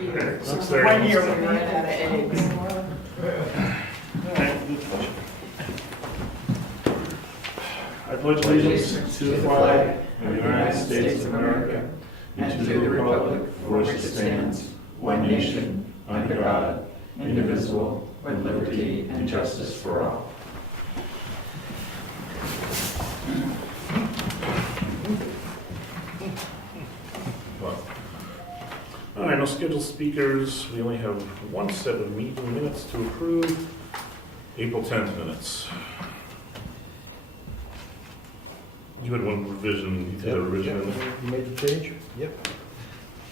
year. 6:30. 1 year we ran out of eggs. I pledge allegiance to the flag of the United States of America and to the republic for which it stands, one nation, under God, indivisible, with liberty and justice for all. All right, no scheduled speakers. We only have one set of meeting minutes to approve. April 10th minutes. You had one revision, you did a revision. You made the change? Yep.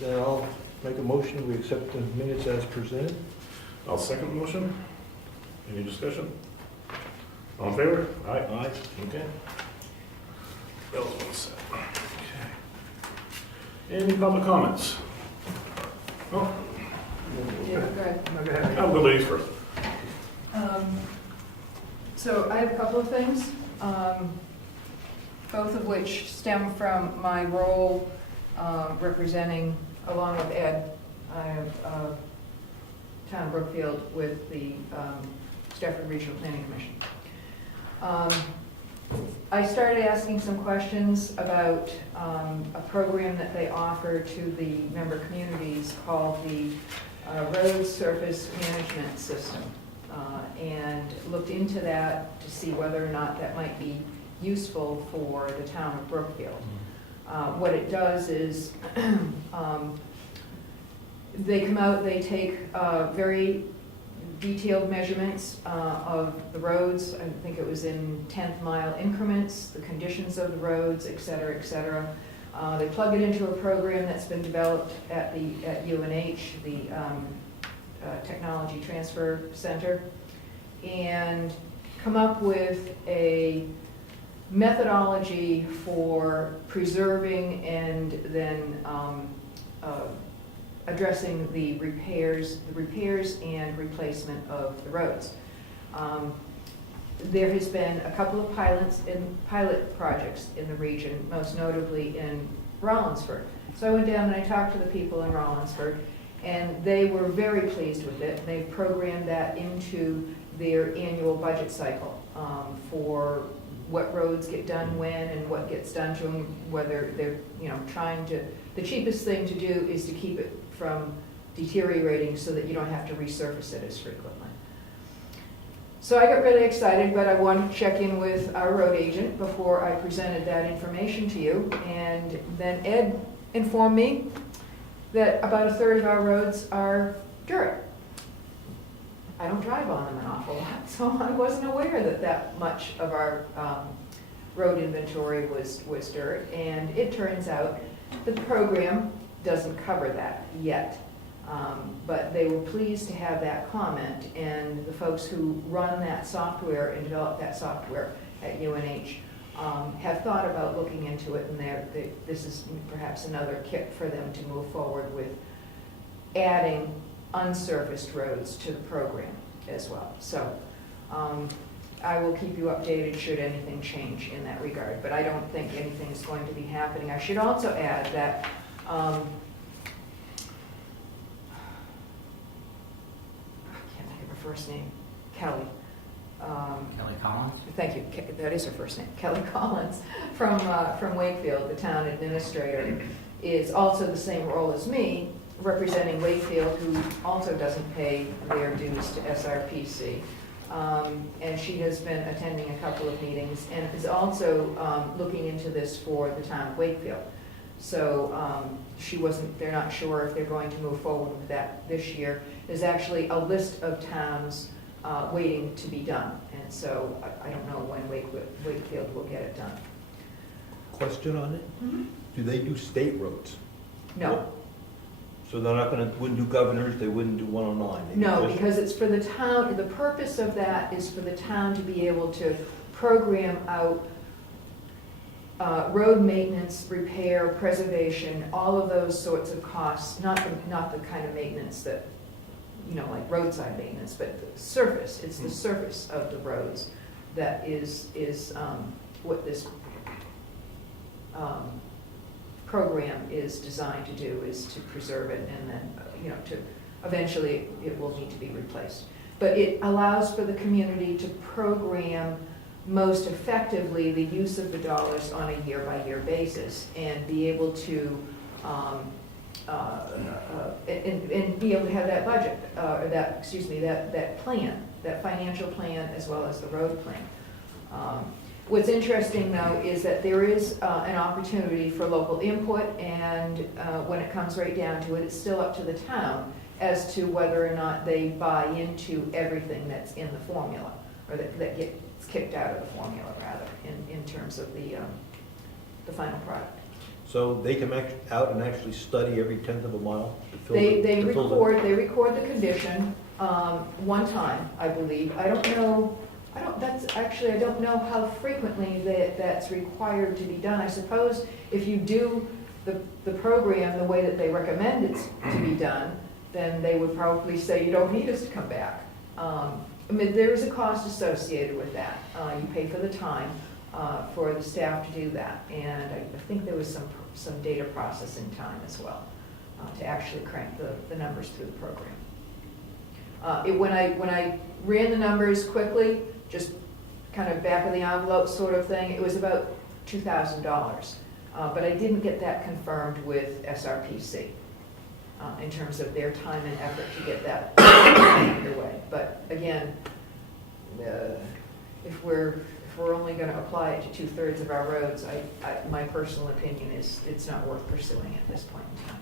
Then I'll make a motion, we accept the minutes as presented. I'll second the motion. Any discussion? All in favor? Aye. Aye. Okay. That was one set. Okay. Any public comments? Oh, Yeah, good. I'll go ladies first. So I have a couple of things, both of which stem from my role representing, along with Ed, I have Town of Brookfield with the Stafford Regional Planning Commission. I started asking some questions about a program that they offer to the member communities called the Road Surface Management System, and looked into that to see whether or not that might be useful for the town of Brookfield. What it does is they come out, they take very detailed measurements of the roads. I think it was in 10th mile increments, the conditions of the roads, et cetera, et cetera. They plug it into a program that's been developed at UNH, the Technology Transfer Center, and come up with a methodology for preserving and then addressing the repairs and replacement of the roads. There has been a couple of pilot projects in the region, most notably in Rollinsford. So I went down and I talked to the people in Rollinsford, and they were very pleased with it. They've programmed that into their annual budget cycle for what roads get done when and what gets done to them, whether they're trying to, the cheapest thing to do is to keep it from deteriorating so that you don't have to resurface it as frequently. So I got really excited, but I wanted to check in with our road agent before I presented that information to you, and then Ed informed me that about a third of our roads are dirt. I don't drive on them an awful lot, so I wasn't aware that much of our road inventory was dirt, and it turns out the program doesn't cover that yet. But they were pleased to have that comment, and the folks who run that software and develop that software at UNH have thought about looking into it, and this is perhaps another kick for them to move forward with adding unsurfaced roads to the program as well. So I will keep you updated should anything change in that regard, but I don't think anything's going to be happening. I should also add that I can't think of her first name, Kelly. Kelly Collins? Thank you, that is her first name. Kelly Collins from Wakefield, the town administrator, is also the same role as me, representing Wakefield, who also doesn't pay their dues to SRPC. And she has been attending a couple of meetings and is also looking into this for the town of Wakefield. So they're not sure if they're going to move forward with that this year. There's actually a list of towns waiting to be done. And so I don't know when Wakefield will get it done. Question on it? Mm-hmm. Do they do state roads? No. So they're not wouldn't do Governors, they wouldn't do 109? No, because it's for the town, the purpose of that is for the town to be able to program out road maintenance, repair, preservation, all of those sorts of costs, not the kind of maintenance that, like roadside maintenance, but the surface. It's the surface of the roads that is what this program is designed to do, is to preserve it and then eventually it will need to be replaced. But it allows for the community to program most effectively the use of the dollars on a year-by-year basis and be able to and be able to have that budget, or that plan, that financial plan, as well as the road plan. What's interesting, though, is that there is an opportunity for local input, and when it comes right down to it, it's still up to the town as to whether or not they buy into everything that's in the formula, or that gets kicked out of the formula, rather, in terms of the final product. So they come out and actually study every 1/10 of a mile? to fill They to fill the- record the condition one time, I believe. I don't know how frequently that's required to be done. I suppose if you do the program the way that they recommend it to be done, then they would probably say you don't need us to come back. I mean, there is a cost associated with that. You pay for the time for the staff to do that, and I think there was some data processing time as well to actually crank the numbers through the program. When I ran the numbers quickly, just kind of back of the envelope sort of thing, it was about $2,000. But I didn't get that confirmed with SRPC in terms of their time and effort to get that underway. But again, if we're only going to apply it to 2/3 of our roads, my personal opinion is it's not worth pursuing at this point in time.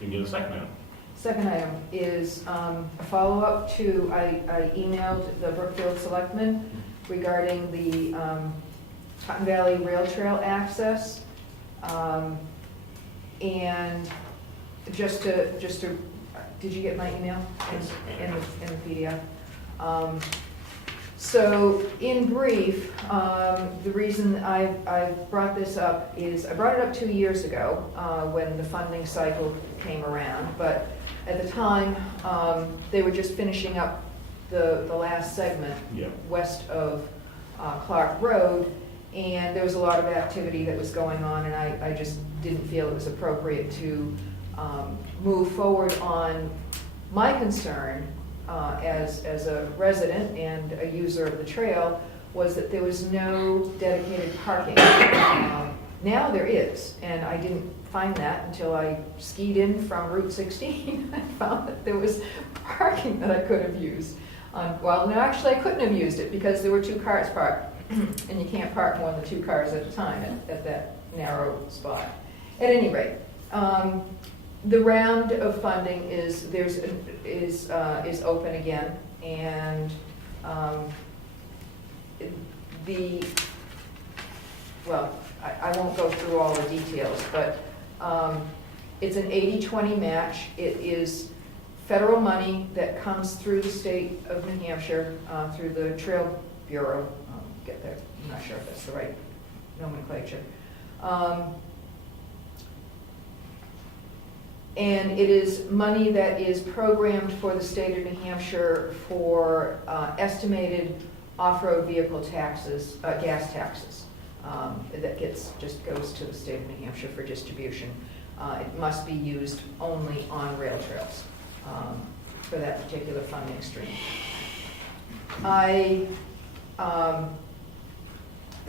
You can get a second item. Second item is a follow-up to, I emailed the Brookfield Selectmen regarding the Cotton Valley Rail Trail access. And just to, did you get my email in the PDF? So in brief, the reason I brought this up is I brought it up 2 years ago when the funding cycle came around, but at the time they were just finishing up the last segment west of Clark Road, and there was a lot of activity that was going on, and I just didn't feel it was appropriate to move forward on my concern as a resident and a user of the trail was that there was no dedicated parking. Now there is, and I didn't find that until I skied in from Route 16. I found that there was parking that I could have used. Well, no, actually I couldn't have used it because there were 2 cars parked, and you can't park more than 2 cars at a time at that narrow spot. At any rate, the round of funding is open again, and I won't go through all the details, but it's an 80-20 match. It is federal money that comes through the state of New Hampshire, through the Trail Bureau. Get there. I'm not sure if that's the right nomenclature. And it is money that is programmed for the state of New Hampshire for estimated off-road vehicle taxes, gas taxes. That just goes to the state of New Hampshire for distribution. It must be used only on rail trails for that particular funding stream.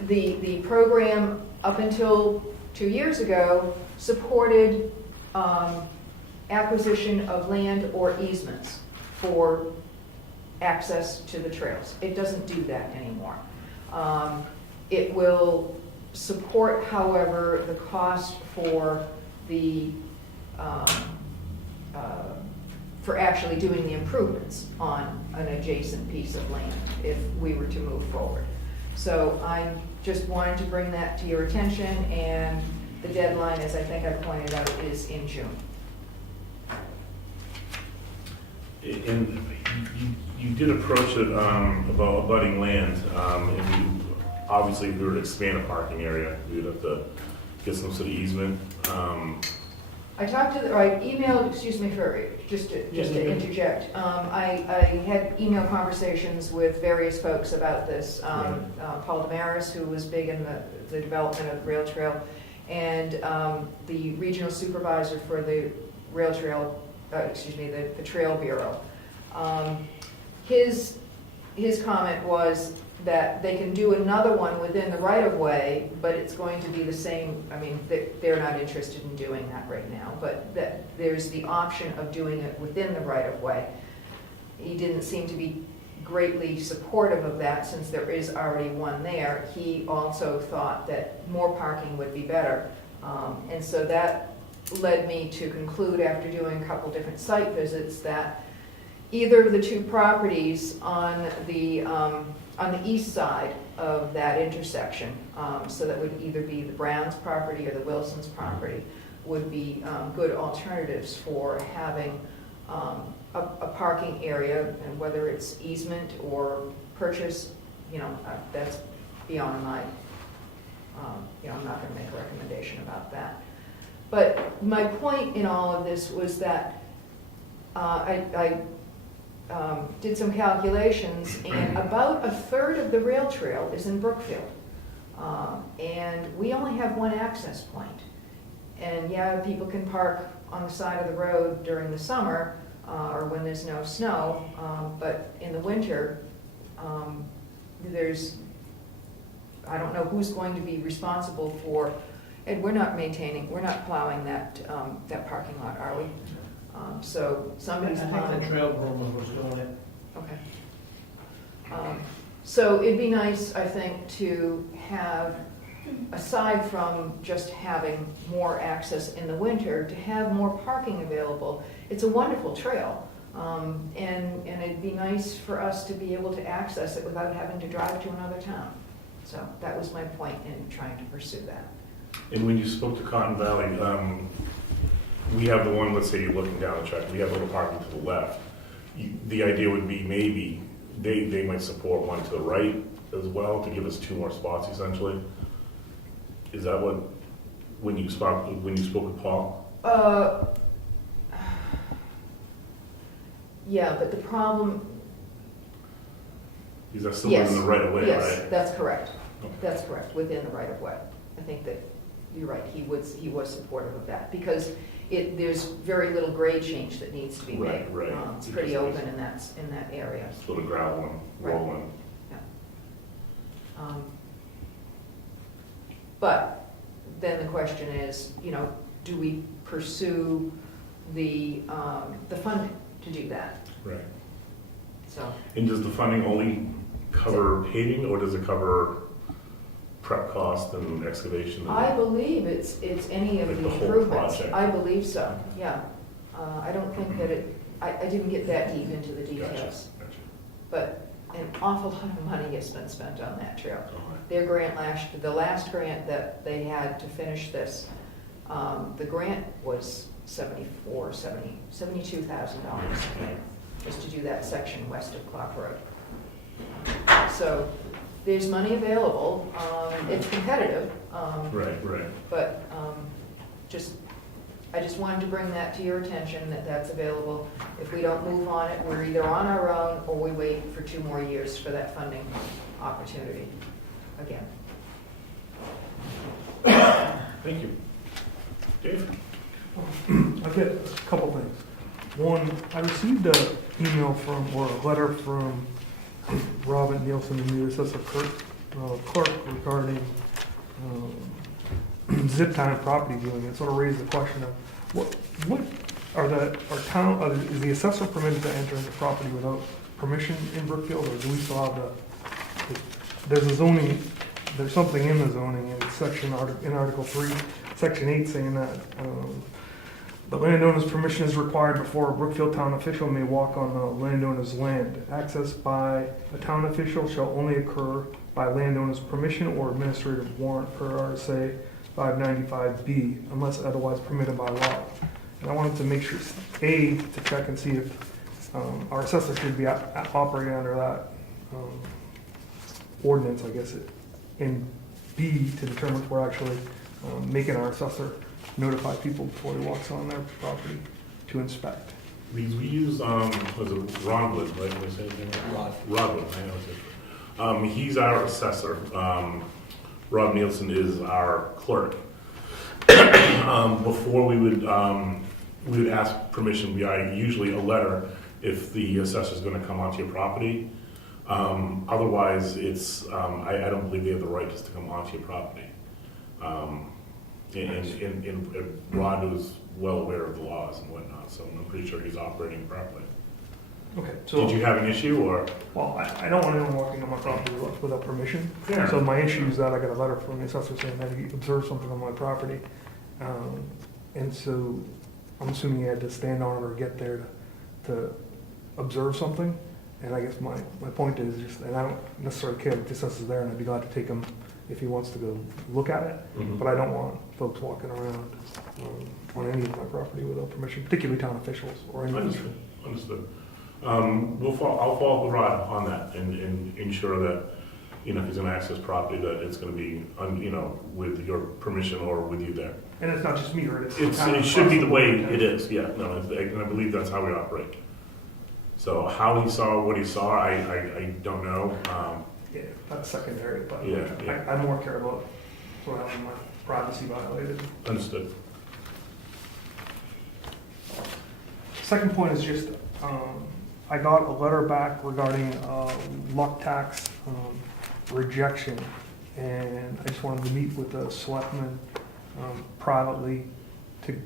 The program up until 2 years ago supported acquisition of land or easements for access to the trails. It doesn't do that anymore. It will support, however, the cost for for actually doing the improvements on an adjacent piece of land if we were to move forward. So I just wanted to bring that to your attention, and the deadline, as I think I pointed out, is in June. And you did approach it about abutting land, and obviously if we were to expand a parking area, we'd have to get some sort of easement. I emailed, just to interject, I had email conversations with various folks about this. Paul Damaris, who was big in the development of the rail trail, And the regional supervisor for the the Trail Bureau. His comment was that they can do another one within the right-of-way, but it's going to be the same, I mean, they're not interested in doing that right now, but that there's the option of doing it within the right-of-way. He didn't seem to be greatly supportive of that since there is already one there. He also thought that more parking would be better. And so that led me to conclude, after doing a couple different site visits, that either of the two properties on the east side of that intersection, so that would either be the Browns property or the Wilsons property, would be good alternatives for having a parking area, and whether it's easement or purchase, that's beyond my, I'm not going to make a recommendation about that. But my point in all of this was that I did some calculations, and about a third of the rail trail is in Brookfield. And we only have one access point. And yeah, people can park on the side of the road during the summer or when there's no snow, but in the winter, I don't know who's going to be responsible for, and we're not plowing that parking lot, are we? So somebody's plowing. I think the trail groomer was doing it. Okay. So it'd be nice, I think, to have, aside from just having more access in the winter, to have more parking available. It's a wonderful trail, and it'd be nice for us to be able to access it without having to drive to another town. So that was my point in trying to pursue that. And when you spoke to Cotton Valley, we have the one, let's say you're looking down the track, we have a little parking to the left. The idea would be maybe they might support one to the right as well to give us 2 more spots essentially. Is that what, when you spoke with Paul? Yeah, but the problem. Is that still within the right of way, right? Yes, that's correct. Okay. That's correct, within the right of way. I think that you're right, he was supportive of that, because there's very little grade change that needs to be made. Right. It's pretty open in that area. Sort of gravel and Right. rolling. Yeah. But then the question is, do we pursue the funding to do that? Right. So. And does the funding only cover paving, or does it cover prep cost and excavation? I believe it's any of Like the the whole improvements. project? I believe so, yeah. I don't think that I didn't get that deep into the Gotcha. details. Gotcha. But an awful lot of money has been spent on that trail. Okay. Their grant the last grant that they had to finish this, the grant was $72,000, just to do that section west of Clock Road. So there's money available. It's competitive. Right. But I just wanted to bring that to your attention, that that's available. If we don't move on it, we're either on our own or we wait for 2 more years for that funding opportunity again. Thank you. Dave? I've got a couple things. One, I received an email or a letter from Robin Nielsen, the new assessor clerk, regarding zip time property viewing. It sort of raised the question of what is the assessor permitted to enter into property without permission in Brookfield, or do we still have there's something in the zoning in Article 3, Section 8 saying that the landowner's permission is required before a Brookfield town official may walk on the landowner's land. Access by a town official shall only occur by landowner's permission or administrative warrant per RSA 595B, unless otherwise permitted by law. And I wanted to make sure, A, to check and see if our assessor should be operating under that ordinance, I guess, and B, to determine if we're actually making our assessor notify people before he walks on their property to inspect. We use, was it Ronwood, right? Can we say his name? Rodwood, I know. He's our assessor. Rob Nielsen is our clerk. before we would ask permission via usually a letter if the assessor's gonna come onto your property. Otherwise, it's, I don't believe they have the right just to come onto your property. And Rod was well aware of the laws and whatnot, so I'm pretty sure he's operating properly. Okay, so. Did you have an issue, or? Well, I don't want anyone walking on my property without permission. Fair. So my issue is that I got a letter from the assessor saying that he observed something on my property. And so I'm assuming he had to stand on it or get there to observe something. And I guess my point is just, and I don't necessarily care if the assessor's there, and I'd be glad to take him if he wants to go look at it. Mhm. But I don't want folks walking around on any of my property without permission, particularly town officials or any. Understood. Understood. I'll follow up with Rod on that and ensure that, you know, if he's gonna access property, that it's gonna be, you know, with your permission or with you there. And it's not just me, right? It should be the way it is, yeah, no, and I believe that's how we operate. So how he saw what he saw, I don't know. Yeah, that's secondary, but Yeah, yeah. I more care about sort of having my privacy violated. Understood. Second point is just, I got a letter back regarding luck tax rejection, and I just wanted to meet with the selectmen privately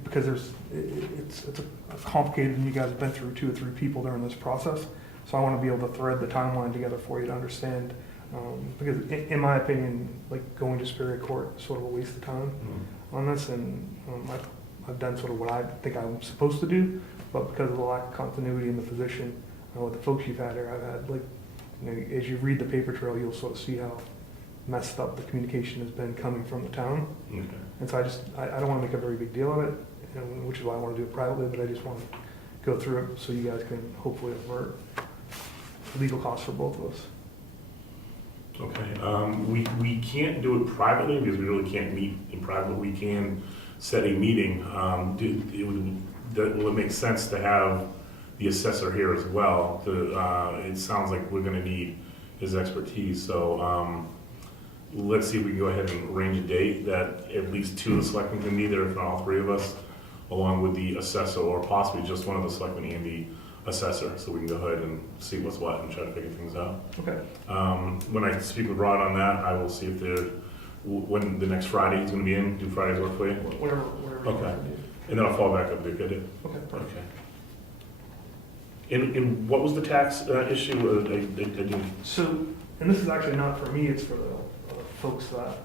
because it's a complicated, and you guys have been through 2 or 3 people during this process, so I want to be able to thread the timeline together for you to understand, because in my opinion, like going to Superior Court is sort of a waste of time on this, and I've done sort of what I think I'm supposed to do, but because of the lack of continuity in the position with the folks you've had here, I've had, like, you know, as you read the paper trail, you'll sort of see how messed up the communication has been coming from the town. Okay. And so I don't want to make a very big deal of it, which is why I want to do it privately, but I just want to go through it so you guys can hopefully avert legal costs for both of us. Okay, we can't do it privately because we really can't meet in private, but we can set a meeting. Will it make sense to have the assessor here as well? It sounds like we're gonna need his expertise, so let's see if we can go ahead and arrange a date that at least 2 of the selectmen can be there, if not all 3 of us, along with the assessor, or possibly just one of the selectmen and the assessor, so we can go ahead and see what's what and try to figure things out. Okay. When I speak with Rod on that, I will see if when the next Friday he's gonna be in. Do Fridays work for you? Whatever. Okay. And then I'll fall back up with you, good? Okay, perfect. Okay. And what was the tax issue? I didn't. So, and this is actually not for me, it's for the folks that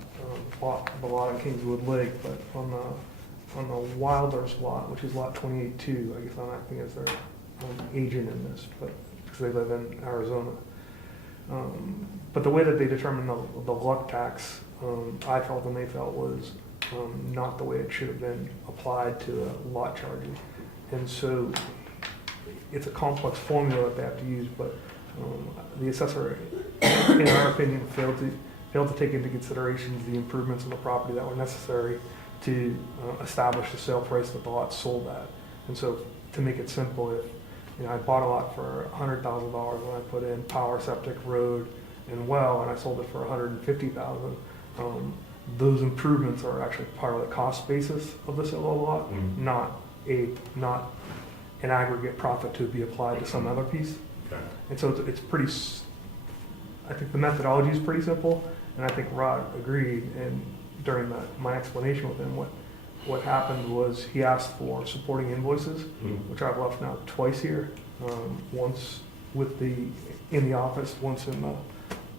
bought the lot on Kingswood Lake, but on the Wilders lot, which is lot 28-2, I guess I'm acting as their agent in this, but because they live in Arizona. But the way that they determined the luck tax, I felt and they felt was not the way it should have been applied to lot charges. And so it's a complex formula that they have to use, but the assessor, in our opinion, failed to take into consideration the improvements in the property that were necessary to establish the sale price that the lot sold at. And so, to make it simple, if I bought a lot for $100,000 when I put in power, septic, road, and well, and I sold it for $150,000. Those improvements are actually part of the cost basis of the sale of the lot, not an aggregate profit to be applied to some other piece. Okay. And so it's pretty, I think the methodology is pretty simple, and I think Rod agreed, and during my explanation with him, what happened was he asked for supporting invoices, which I've left now twice here, once in the office, once in the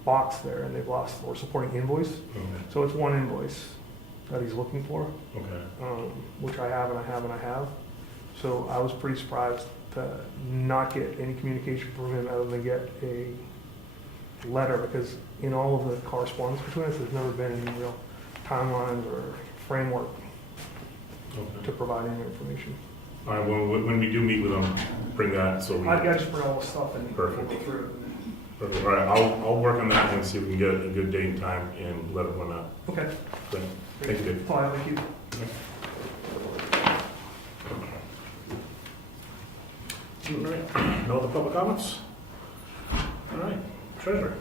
box there, and they've lost for supporting invoice. Okay. So it's one invoice that he's looking for, Okay. which I have and I have and I have. So I was pretty surprised to not get any communication from him other than get a letter, because in all of the correspondence between us, there's never been any real timelines or framework Okay. to provide any information. All right, well, when we do meet with them, bring that so we. I just bring all the stuff and go Perfect. through it. Perfect. All right, I'll work on that and see if we can get a good date and time and let everyone know. Okay. Great. Thank you, Dave. Fine, thank you. All right. No other public comments? All right, treasurer.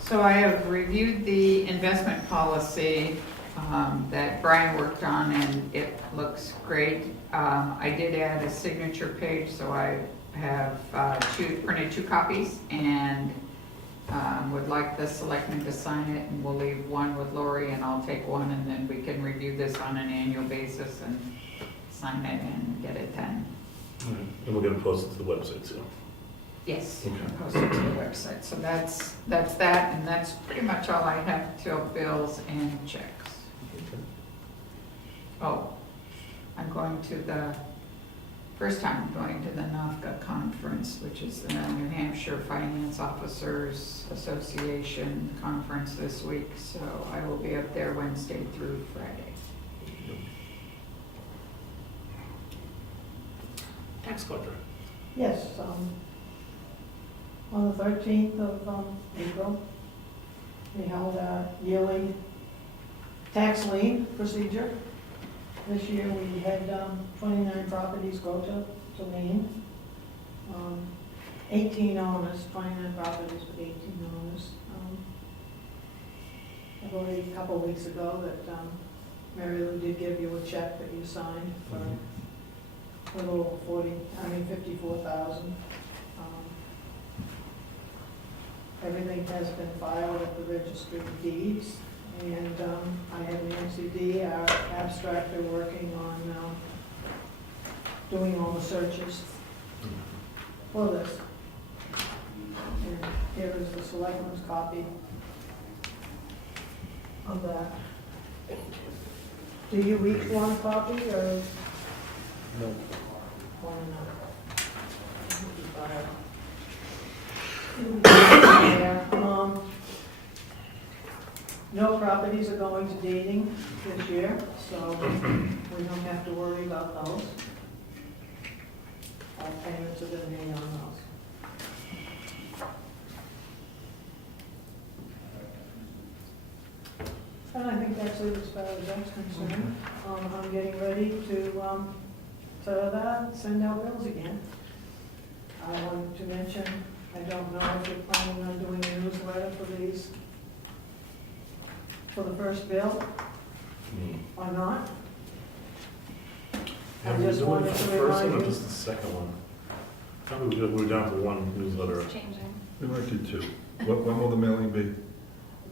So I have reviewed the investment policy that Brian worked on, and it looks great. I did add a signature page, so I have printed 2 copies, and would like the selectmen to sign it, and we'll leave one with Laurie, and I'll take one, and then we can review this on an annual basis and sign it and get it done. And we're gonna post it to the website too. Yes, Okay. post it to the website. So that's that, and that's pretty much all I have till bills and checks. Oh, I'm going to first time I'm going to the NAFCA conference, which is the New Hampshire Finance Officers Association conference this week. So I will be up there Wednesday through Friday. Tax collector. Yes, on the 13th of April, we held our yearly tax lien procedure. This year we had 29 properties go to lien. 18 owners, 29 properties with 18 owners. I believe a couple of weeks ago that Marilou did give you a check that you signed for a little over $54,000. Everything has been filed at the Registry of Deeds, and I have Nancy D., our abstractor, working on doing all the searches for this. And here is the selectmen's copy of that. Do you each want a copy, or No. one enough? No properties are going to deeding this year, so we don't have to worry about those. All payments are going to be on those. And I think that's it as far as that's concerned. I'm getting ready to send out bills again. I wanted to mention, I don't know if you're planning on doing a newsletter for these, for the first bill, or not. I Have we just doing wanted it to for the first remind one or you. just the second one? I thought we were down to one newsletter. Changing. We might do 2. When will the mailing be?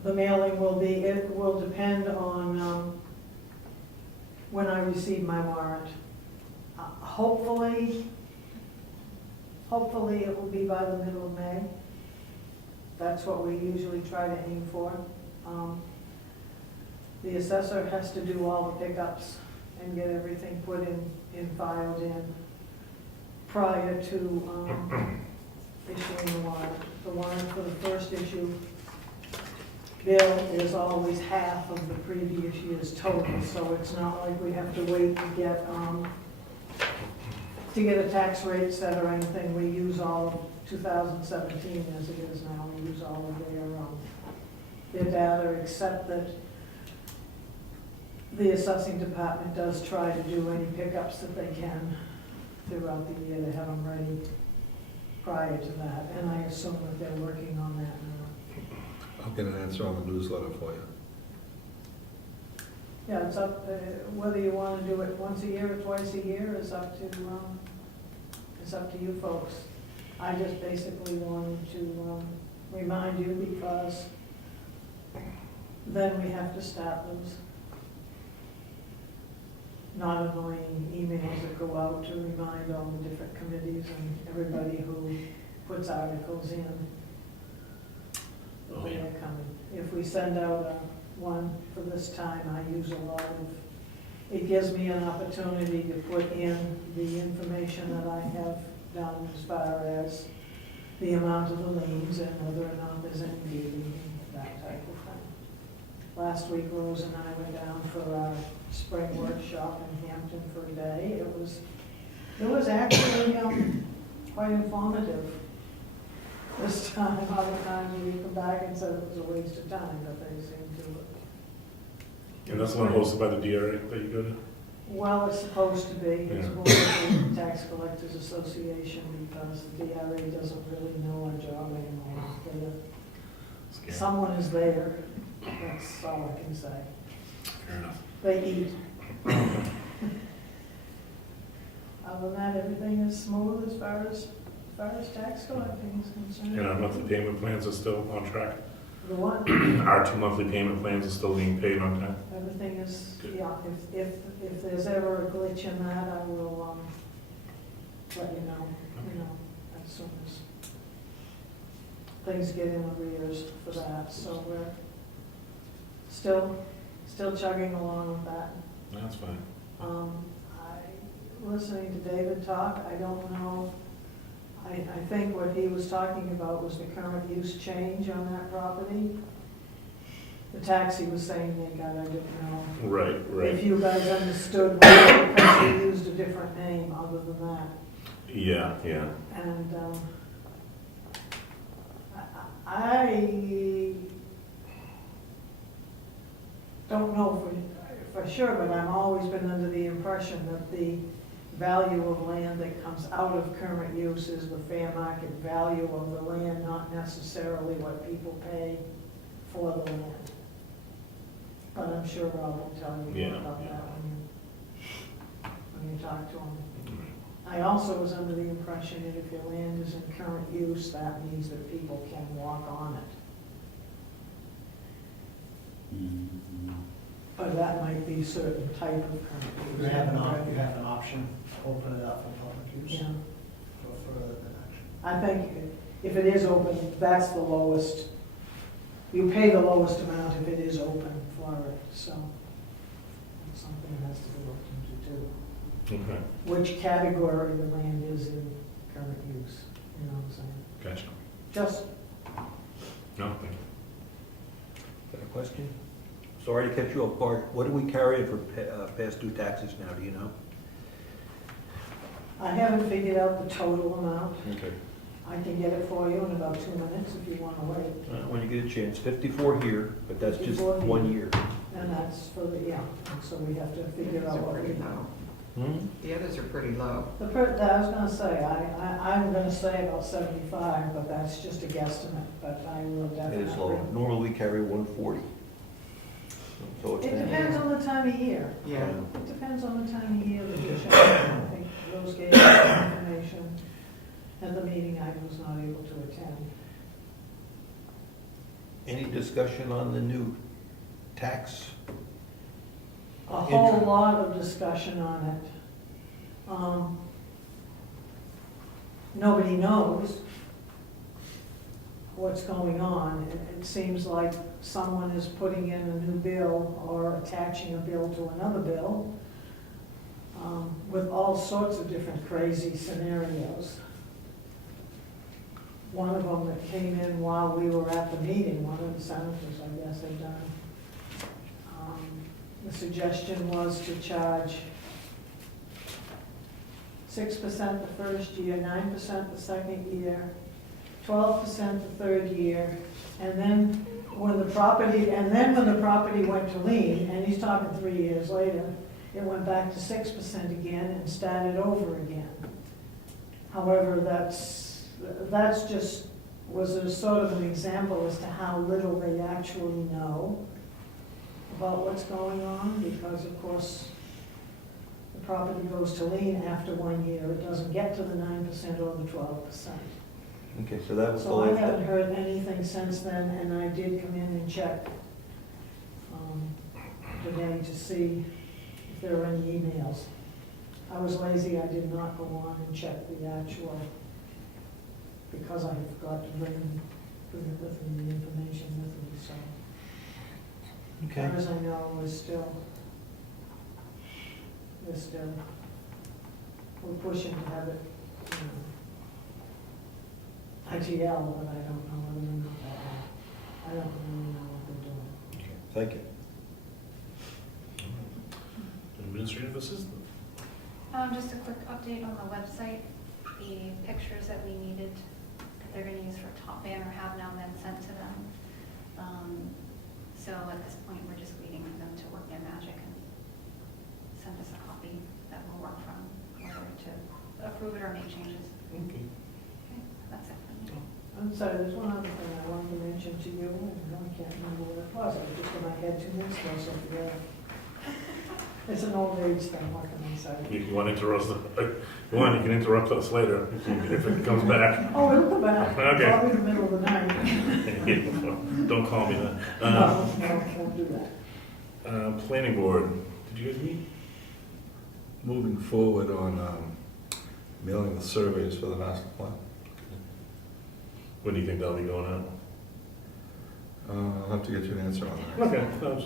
The mailing will be, it will depend on when I receive my warrant. Hopefully it will be by the middle of May. That's what we usually try to aim for. The assessor has to do all the pickups and get everything put in filed in prior to issuing the warrant. The warrant for the first issue bill is always half of the previous year's total, so it's not like we have to wait to get a tax rate set or anything. We use all of 2017 as it is now. We use all of their data, except that the assessing department does try to do any pickups that they can throughout the year to have them ready prior to that, and I assume that they're working on that now. I'll get an answer on the newsletter for you. Yeah, it's up, whether you want to do it once a year or twice a year is up to you folks. I just basically wanted to remind you, because then we have to start those not annoying emails that go out to remind all the different committees and everybody who puts articles in that they are coming. If we send out one for this time, I use a lot of, it gives me an opportunity to put in the information that I have done as far as the amount of the liens and whether or not there's any deeding, that type of thing. Last week, Rose and I went down for our spring workshop in Hampton for a day. It was actually quite informative this time. Other times we come back and said it was a waste of time, but they seemed to. And that's the one hosted by the DRA that you go to? Well, it's supposed to be. It's Yeah. more of the Tax Collectors Association, because the DRA doesn't really know our job anymore. Scary. Someone is there. That's all I can say. Fair enough. They eat. Other than that, everything is smooth as far as tax collecting is concerned. And our monthly payment plans are still on track? The one, Our 2 monthly payment plans are still being paid on time? everything is, Good. yeah, if there's ever a glitch in that, I will, let you know, as soon as things get in arrears for that, so we're still chugging along with that. That's fine. Listening to David talk, I don't know, I think what he was talking about was the current use change on that property. The tax he was saying they got, I didn't know. Right, If you guys understood why, because he used a different name other than that. Yeah, yeah. And I don't know for sure, but I've always been under the impression that the value of land that comes out of current use is the fair market value of the land, not necessarily what people pay for the land. But I'm sure Rob will tell you Yeah, more about yeah. that when you talk to him. I also was under the impression that if your land is in current use, that means that people can walk on it. But that might be a certain type of current use. You have an option to open it up for public use Yeah. for further action. I think if it is open, that's the lowest. You pay the lowest amount if it is open for it, so that's something that has to be looked into too. Okay, Which category the land is in current use, you know what I'm saying? gotcha. Just, No, thank you. Got a question? Sorry to catch you off guard. What do we carry for past due taxes now, do you know? I haven't figured out the total amount. Okay. I can get it for you in about 2 minutes if you want to wait. When you get a chance, 54 here, but that's just 54 here. 1 year. And that's for the, yeah, and so we have to figure out what we Pretty know. low. The others are pretty low. I was gonna say, I'm gonna say about 75, but that's just a guesstimate, but I will It definitely. is low. Normally we carry 140. So it's It down. depends on the time of year. Yeah. It depends on the time of year that you check. I think those gave us information at the meeting I was not able to attend. Any discussion on the new tax? A whole lot of discussion on it. Nobody knows what's going on. It seems like someone is putting in a new bill or attaching a bill to another bill with all sorts of different crazy scenarios. One of them that came in while we were at the meeting, one of the senators, I guess, had done. The suggestion was to charge 6% the first year, 9% the second year, 12% the third year, and then when the property went to lien, and he's talking 3 years later, it went back to 6% again and started over again. However, that's just was a sort of an example as to how little they actually know about what's going on, because of course, the property goes to lien after 1 year. It doesn't get to the 9% or the 12%. Okay, so that was the So I last. haven't heard anything since then, and I did come in and check today to see if there were any emails. I was lazy, I did not go on and check the actual, because I forgot to bring it with me, the information with me, so. As far as I know, we're pushing to have it, ITL, but I don't know whether or not that, I don't really know what they're doing. Okay, thank you. Administrative assistant. Just a quick update on the website. The pictures that we needed, that they're gonna use for top banner have now been sent to them. So at this point, we're just waiting for them to work their magic and send us a copy that we'll work from in order to approve it or make changes. Okay. Okay, that's it for me. I'm sorry, there's one other thing I wanted to mention to you, and I can't remember what it was, I just in my head 2 minutes ago, so I forgot. It's an old age thing, what can I say? You want to interrupt, you can interrupt us later if it comes back. Oh, it'll come back, Okay. probably in the middle of the night. Don't call me then. No, won't do that. Planning board, did you guys meet? Moving forward on mailing the surveys for the master plan. When do you think that'll be going out? I'll have to get you an answer on that. Okay, I was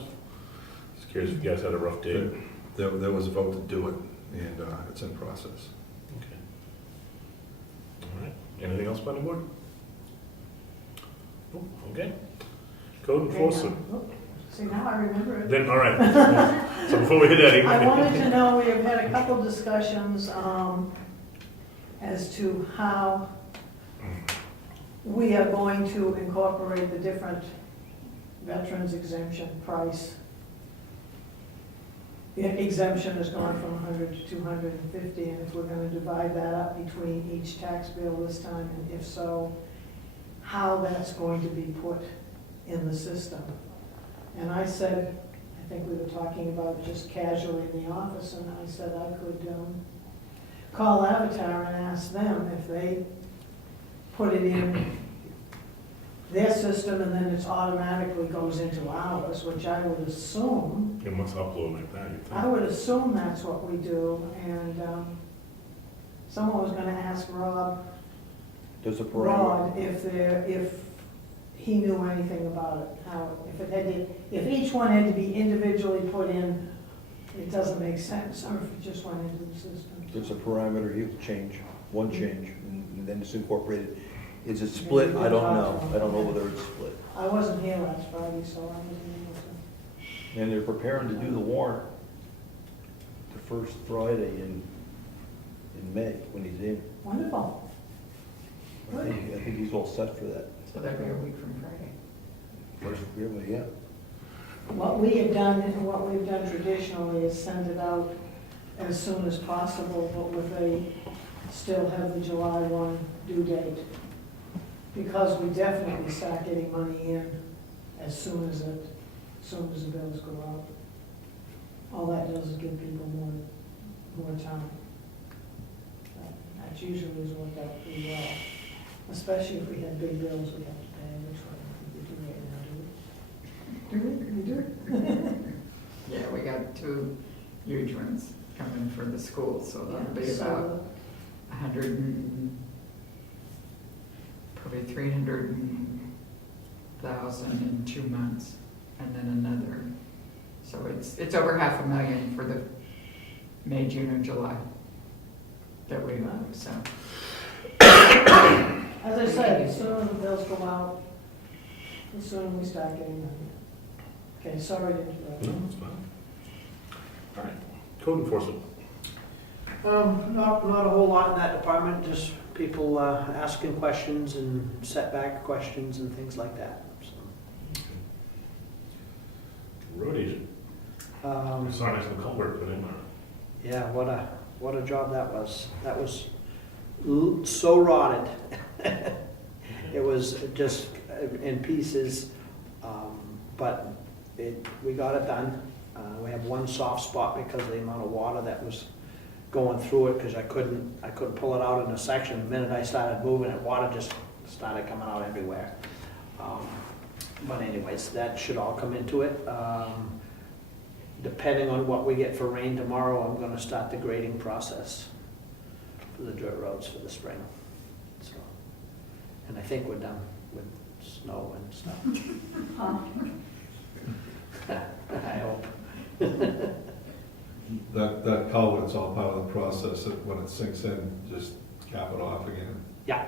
just curious if you guys had a rough date. There was a vote to do it, and it's in process. Okay. All right, anything else, planning board? Oh, okay. Code Okay, enforcement. now, see, now I remember it. Then, all right. So before we hit that, I wanted to know, we have had a couple discussions as to how we are going to incorporate the different veterans exemption price. The exemption has gone from 100 to 250, and if we're going to divide that up between each tax bill this time, and if so, how that's going to be put in the system. And I said, I think we were talking about just casually in the office, and I said I could call Avatar and ask them if they put it in their system and then it automatically goes into ours, which I would assume, it must upload like that, you I think? would assume that's what we do. And someone was gonna ask There's a Rod if he knew anything about it, how, if each one had to be individually put in, it doesn't make sense, or if it just went into the system. There's a parameter he'll change, one change, and then it's incorporated. Is it split? I don't know. I don't know whether it's split. I wasn't here last Friday, so I wasn't able to. And they're preparing to do the warrant the first Friday in May, when he's in. Wonderful. I think he's all set for that. So that'd be a week from Friday. First, really, yeah. What we have done, and what we've done traditionally is send it out as soon as possible, but with still have the July 1 due date. Because we definitely start getting money in as soon as the bills go out. All that does is give people more time. That usually has worked out pretty well, especially if we had big bills we have to pay, which I don't think we do right now, do we? Yeah, we got 2 huge ones coming for the school, so that'll be So, about 100 and, probably 300,000 in 2 months, and then another. So it's over $500,000 for the May, June, and July that we have, so. As I said, as soon as the bills go out, as soon as we start getting money. Okay, sorry to interrupt. No, it's fine. All right, code enforcement. Not a whole lot in that department, just people asking questions and setback questions and things like that. Road agent. So, I saw a nice little culvert put in there. yeah, what a job that was. That was so rotted. It was just in pieces, but we got it done. We have one soft spot because of the amount of water that was going through it, because I couldn't pull it out in a section. The minute I started moving it, water just started coming out everywhere. But anyways, that should all come into it. Depending on what we get for rain tomorrow, I'm gonna start the grading process for the dirt roads for the spring. So, and I think we're done with snow and stuff. I hope. That culvert's all part of the process, that when it sinks in, just cap it off again. Yeah,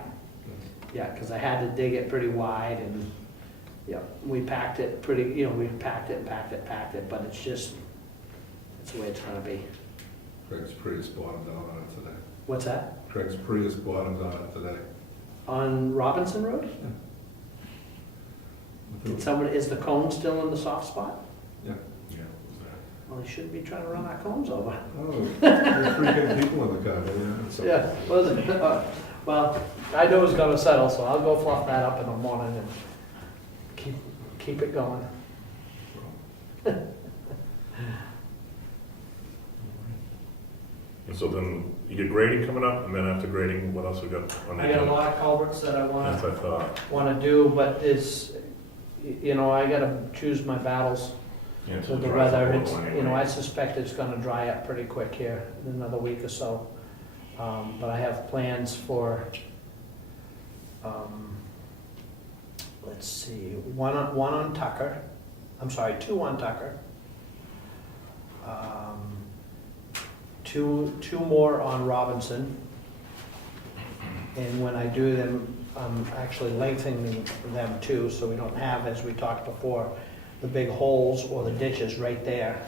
because I had to dig it pretty wide, and, yeah, we packed it pretty, we packed it, but it's just, it's the way it's gonna be. Craig's Prius bottomed out on it today. What's that? Craig's Prius bottomed out on it today. On Robinson Road? Did somebody, is the cone still in the soft spot? Yeah. Yeah, what was that? Well, they shouldn't be trying to run our cones over. Oh, there's 3 good people in the car, yeah. So- Yeah, was it? Well, I knew it was gonna settle, so I'll go fluff that up in the morning and keep it going. And so then you get grading coming up, and then after grading, what else we got on the I got a agenda? lot of culverts that I Yes, wanna, I thought. wanna do, but it's, you know, I gotta choose my battles Yeah, until with it the dries up a weather. little It's, anyway. you know, I suspect it's gonna dry up pretty quick here in another week or so. But I have plans for, let's see, one on Tucker, I'm sorry, 2 on Tucker. Two more on Robinson. And when I do them, I'm actually lengthening them too, so we don't have, as we talked before, the big holes or the ditches right there.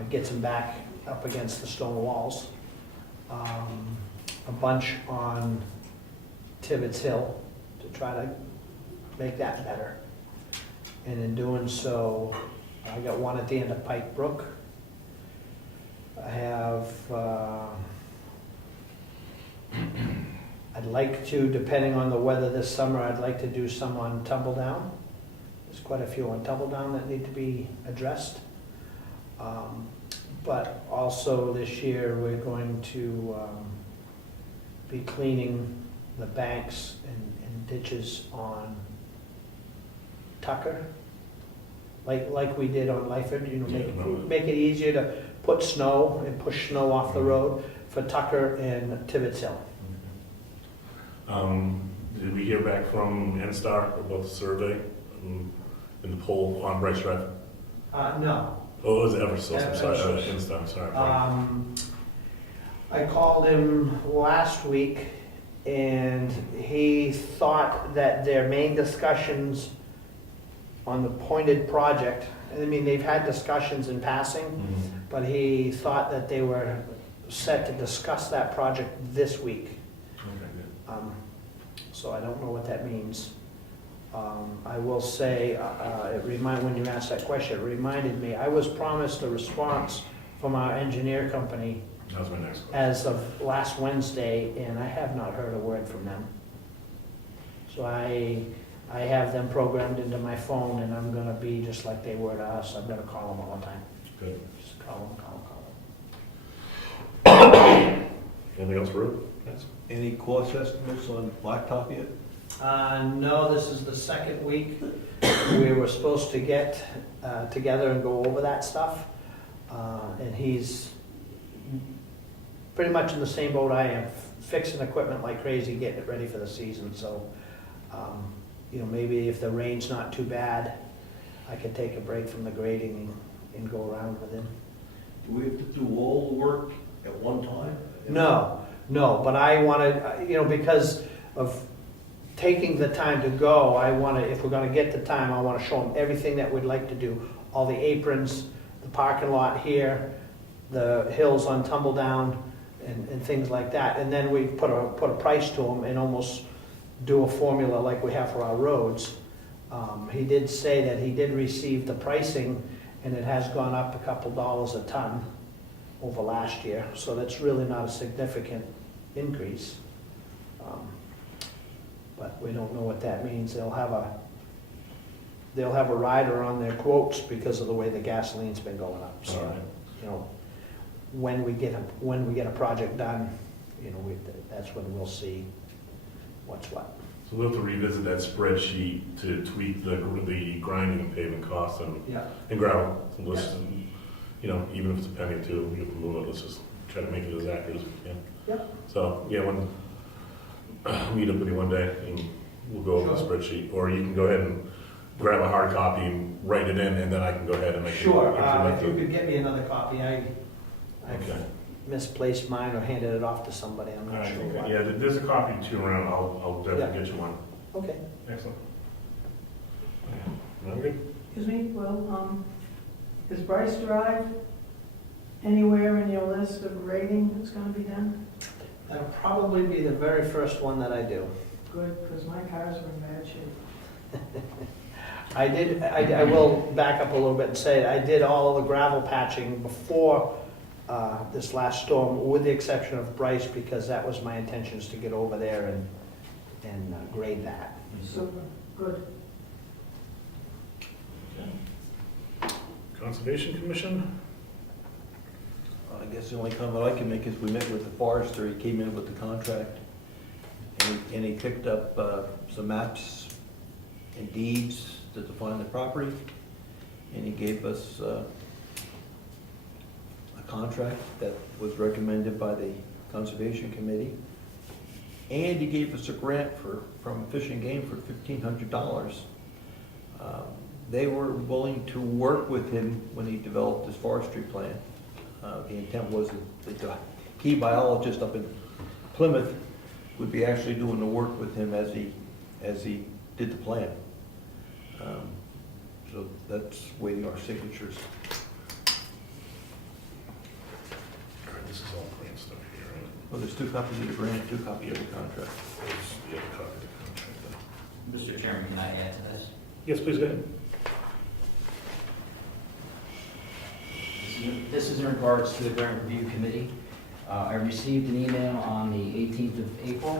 It gets them back up against the stone walls. A bunch on Tibbetts Hill to try to make that better. And in doing so, I got one at the end of Pike Brook. I have, I'd like to, depending on the weather this summer, I'd like to do some on Tumbledown. There's quite a few on Tumbledown that need to be addressed. But also this year, we're going to be cleaning the banks and ditches on Tucker, like we did on Lyford, you know, make it easier to put snow and push snow off the road for Tucker and Tibbetts Hill. Did we hear back from N-Star about the survey in the poll on Bryce Drive? No. Oh, it was Eversource, I'm sorry, Eversource. N-Star, sorry. I called him last week and he thought that their main discussions on the pointed project, I mean, they've had discussions in passing, Mhm. but he thought that they were set to discuss that project this week. Okay, good. So I don't know what that means. I will say, when you asked that question, it reminded me, I was promised a response from our engineer company That was my next question. as of last Wednesday, and I have not heard a word from them. So I have them programmed into my phone, and I'm gonna be just like they were to us. I'm gonna call them all the time. Good. Just call them. Anything else, Rube? Yes. Any cost estimates on blacktop yet? No, this is the second week. We were supposed to get together and go over that stuff. And he's pretty much in the same boat I am, fixing equipment like crazy, getting it ready for the season. So, you know, maybe if the rain's not too bad, I could take a break from the grading and go around with him. Do we have to do all the work at one time? No, but I wanted, you know, because of taking the time to go, I want to, if we're going to get the time, I want to show them everything that we'd like to do. All the aprons, the parking lot here, the hills on Tumbledown, and things like that. And then we put a price to them and almost do a formula like we have for our roads. He did say that he did receive the pricing, and it has gone up a couple dollars a ton over last year, so that's really not a significant increase. But we don't know what that means. They'll have a rider on their quotes because of the way the gasoline's been going up. So, All right. you know, when we get a project done, you know, that's when we'll see what's what. So we'll have to revisit that spreadsheet to tweak the grinding and paving costs Yeah. and gravel. So let's, you know, even if it's a penny or two, we can move it, let's just try to make it as accurate as we can. Yep. So, yeah, when, meet up with you one day and we'll go over the spreadsheet, or you can go ahead and grab a hard copy and write it in, and then I can go ahead and make it. Sure, implement if you it. could get me another copy, I Okay. misplaced mine or handed it off to somebody, I'm All not right, sure okay. why. Yeah, there's a copy too around, I'll definitely get you one. Okay. Excellent. Okay. Good. Excuse me, well, is Bryce Drive anywhere in your list of grading that's gonna be done? That'll probably be the very first one that I do. Good, because my cars are in bad shape. I will back up a little bit and say, I did all the gravel patching before this last storm, with the exception of Bryce, because that was my intentions to get over there and grade that. Super, good. Conservation Commission? I guess the only comment I can make is we met with the forester, he came in with the contract, and he picked up some maps and deeds to define the property, and he gave us a contract that was recommended by the Conservation Committee, and he gave us a grant from Fish and Game for $1,500. They were willing to work with him when he developed his forestry plan. The intent was that the key biologist up in Plymouth would be actually doing the work with him as he did the plan. So that's waiting our signatures. All right, this is all grant stuff here, right? Well, there's 2 copies of the grant, 2 copies of the contract. There's the other copy of the contract, though. Mr. Chairman, can I add to this? Yes, please, go ahead. This is in regards to the grant review committee. I received an email on the 18th of April,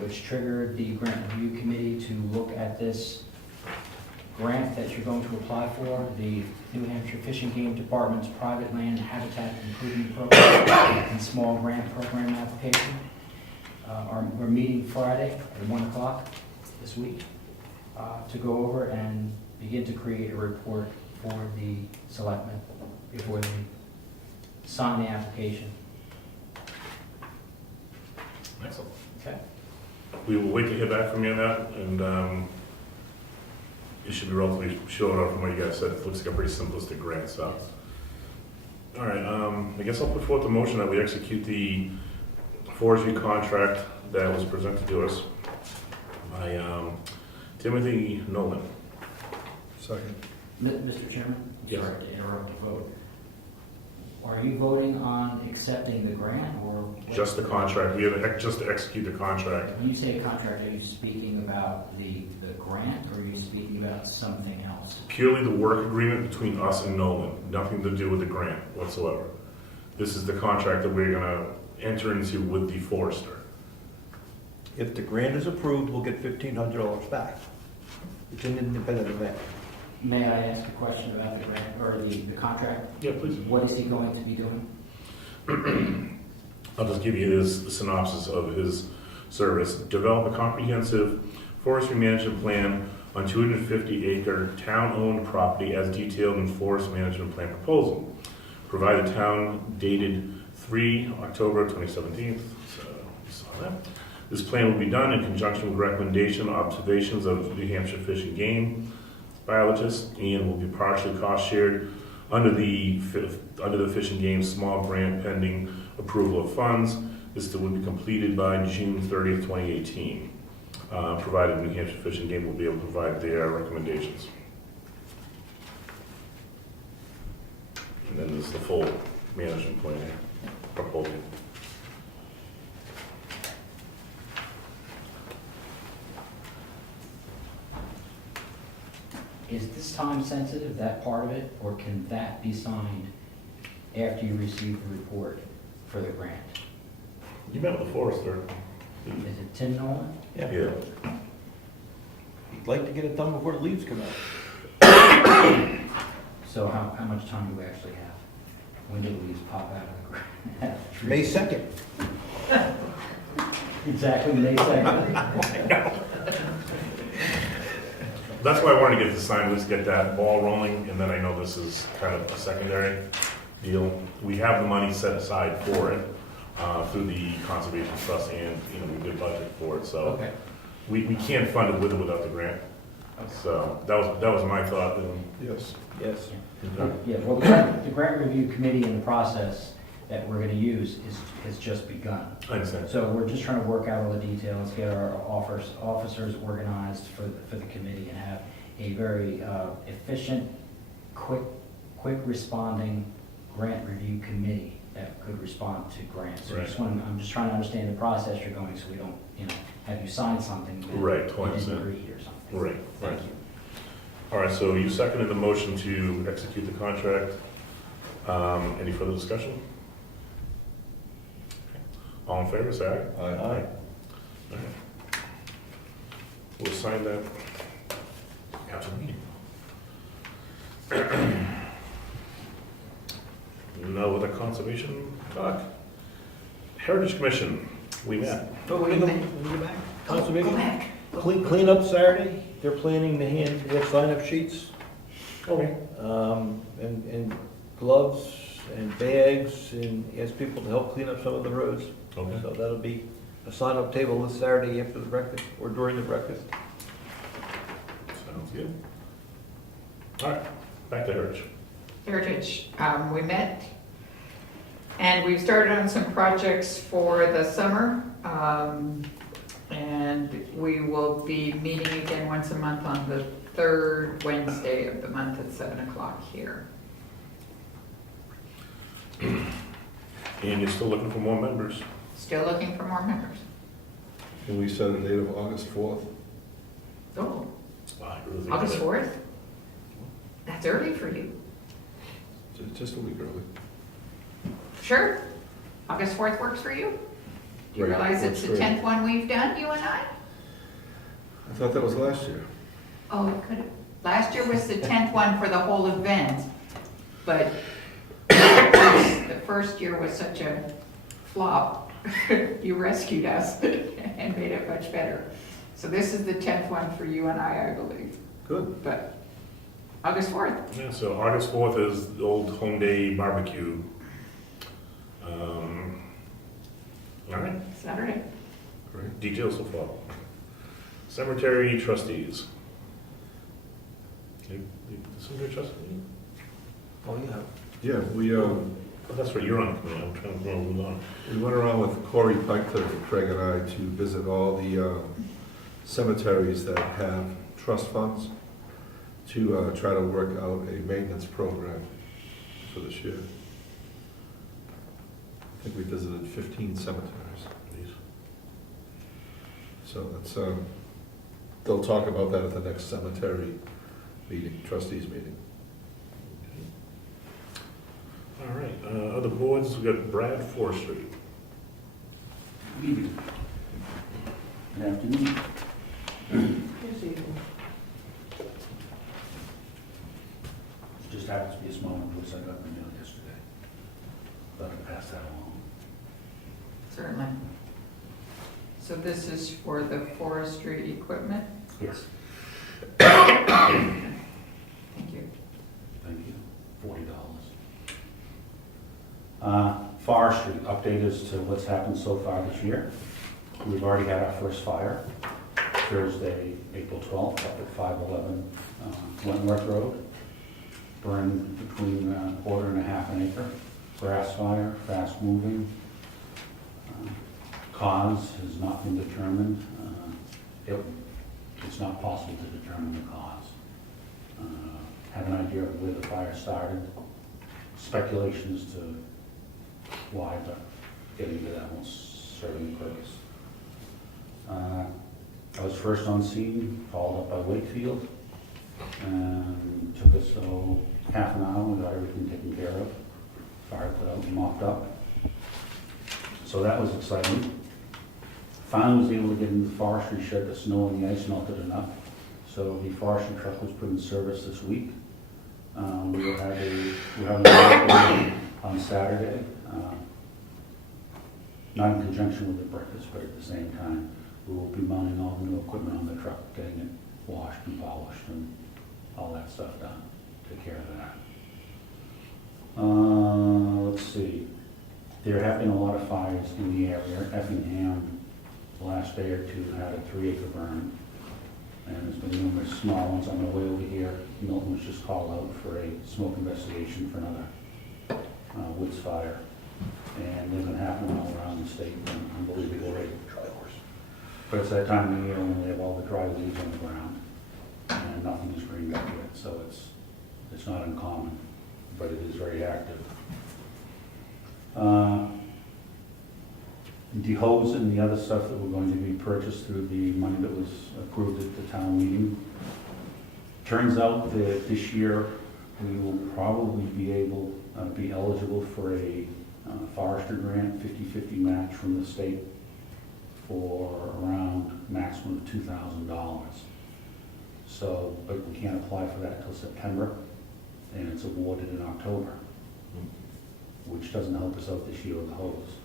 which triggered the grant review committee to look at this grant that you're going to apply for, the New Hampshire Fish and Game Department's Private Land Habitat Improvement Program and Small Grant Program application. We're meeting Friday at 1 o'clock this week to go over and begin to create a report for the selectmen before they sign the application. Excellent. Okay. We will wait to hear back from you on that, and it should be relatively short off from what you guys said. It looks like a pretty simplistic grant, so. All right, I guess I'll put forth the motion that we execute the forestry contract that was presented to us by Timothy Nolan. Second. Mr. Chairman? Yes. Sorry to interrupt the vote. Are you voting on accepting the grant or? Just the contract, we have just to execute the contract. When you say contract, are you speaking about the grant or are you speaking about something else? Purely the work agreement between us and Nolan, nothing to do with the grant whatsoever. This is the contract that we're gonna enter into with the forester. If the grant is approved, we'll get $1,500 back. It's an independent event. May I ask a question about the grant or the contract? Yeah, please. What is he going to be doing? I'll just give you this synopsis of his service. Develop a comprehensive forestry management plan on 250-acre town-owned property as detailed in forest management plan proposal. Provide the town dated 3 October 2017. So you saw that. This plan will be done in conjunction with recommendation observations of New Hampshire Fish and Game biologists and will be partially cost shared under the Fish and Game small grant pending approval of funds. This will be completed by June 30th, 2018, provided New Hampshire Fish and Game will be able to provide their recommendations. And then there's the full management plan proposal. Is this time sensitive, that part of it, or can that be signed after you receive the report for the grant? You met with the forester. Is it Tim Nolan? Yeah. He'd like to get it done before the leaves come out. So how much time do we actually have? When do the leaves pop out of the ground? May 2nd. Exactly, May 2nd. That's why I wanted to get this signed, let's get that ball rolling, and then I know this is kind of a secondary deal. We have the money set aside for it through the Conservation Trust, and we did budget for it, so Okay. we can't fund it with or without the grant. So that was my thought. Yes. Yes. Yeah, well, the grant review committee and the process that we're gonna use has just begun. I understand. So we're just trying to work out all the details, get our officers organized for the committee and have a very efficient, quick responding grant review committee that could respond to grants. So I'm just trying to understand the process you're going, so we don't, have you sign something that Right, you 20%. didn't agree or something. Right, Thank right. you. All right, so you seconded the motion to execute the contract. Any further discussion? All in favor, say aye. Aye. All right. We'll sign that after the meeting. No other conservation talk. Heritage Commission, we met. Oh, when you go back? Conservation? Go back. Clean up Saturday, they're planning to they have sign-up sheets, Okay. and gloves and bags, and ask people to help clean up some of the roads. Okay. So that'll be a sign-up table this Saturday after the breakfast, or during the breakfast. Sounds good. All right, back to Heritage. Heritage, we met, and we've started on some projects for the summer. And we will be meeting again once a month on the third Wednesday of the month at 7 o'clock here. And you're still looking for more members. Still looking for more members. Can we set a date of August 4th? Oh, I really think August that- 4th? That's early for you. Just a week early. Sure. August 4th works for you? Do you Right, realize it's works the great. 10th one we've done, you and I? I thought that was last year. Oh, it could have. Last year was the 10th one for the whole event, but the first year was such a flop. You rescued us and made it much better. So this is the 10th one for you and I believe. Good. But August 4th. Yeah, so August 4th is the old home day barbecue. All right, Saturday. Great. details will follow. Cemetery trustees. The cemetery trustee? Oh, yeah. Yeah, Oh, that's right, you're on, I'm trying to remember who's on. we went around with Corey Pike, Craig and I, to visit all the cemeteries that have trust funds to try to work out a maintenance program for this year. I think we visited 15 cemeteries. So that's, they'll talk about that at the next cemetery meeting, trustees meeting. All right, other boards, we've got Brad Forestry. Good afternoon. This evening. Just happens to be a small one, which I got the mail yesterday. Thought I'd pass that along. Certainly. So this is for the forestry equipment? Yes. Thank you. Thank you. $40. Forestry, update as to what's happened so far this year. We've already had our first fire, Thursday, April 12th, up at 511 Wentworth Road. Burned between a quarter and a half an acre. Grass fire, fast moving. Cause has not been determined. It's not possible to determine the cause. Have an idea of where the fire started. Speculations to why, but getting to that won't serve any purpose. I was first on scene, followed up by Wakefield, and took us half an hour. We got everything taken care of. Fire put out and mopped up. So that was exciting. Finally was able to get into the forestry shed. The snow and the ice melted enough. So the forestry truck was put in service this week. We're having a meeting on Saturday, not in conjunction with the breakfast, but at the same time, we will be mounting all the new equipment on the truck, getting it washed and polished and all that stuff done. Take care of that. Let's see. There have been a lot of fires in the area. Effingham, the last day or two, had a 3-acre burn. And there's been numerous small ones on the way over here. Milton was just called out for a smoke investigation for another woods fire. And they've been happening all around the state, an unbelievable rate. But it's that time of year when they have all the dry leaves on the ground and nothing is greened up yet, so it's not uncommon, but it is very active. Dehose and the other stuff that we're going to be purchased through the money that was approved at the town meeting. Turns out that this year we will probably be eligible for a forestry grant, 50-50 match from the state for around maximum of $2,000. So, but we can't apply for that until September, and it's awarded in October. which doesn't help us out this year with the hose.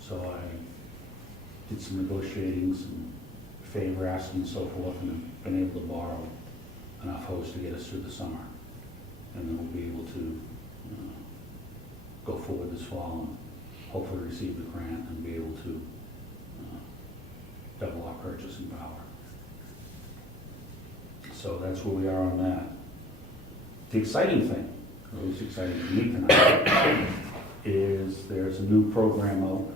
So I did some negotiating, some favor asking and so forth, and have been able to borrow enough hose to get us through the summer. And then we'll be able to go forward this fall and hopefully receive the grant and be able to double our purchasing power. So that's where we are on that. The exciting thing, or at least exciting for me tonight, is there's a new program out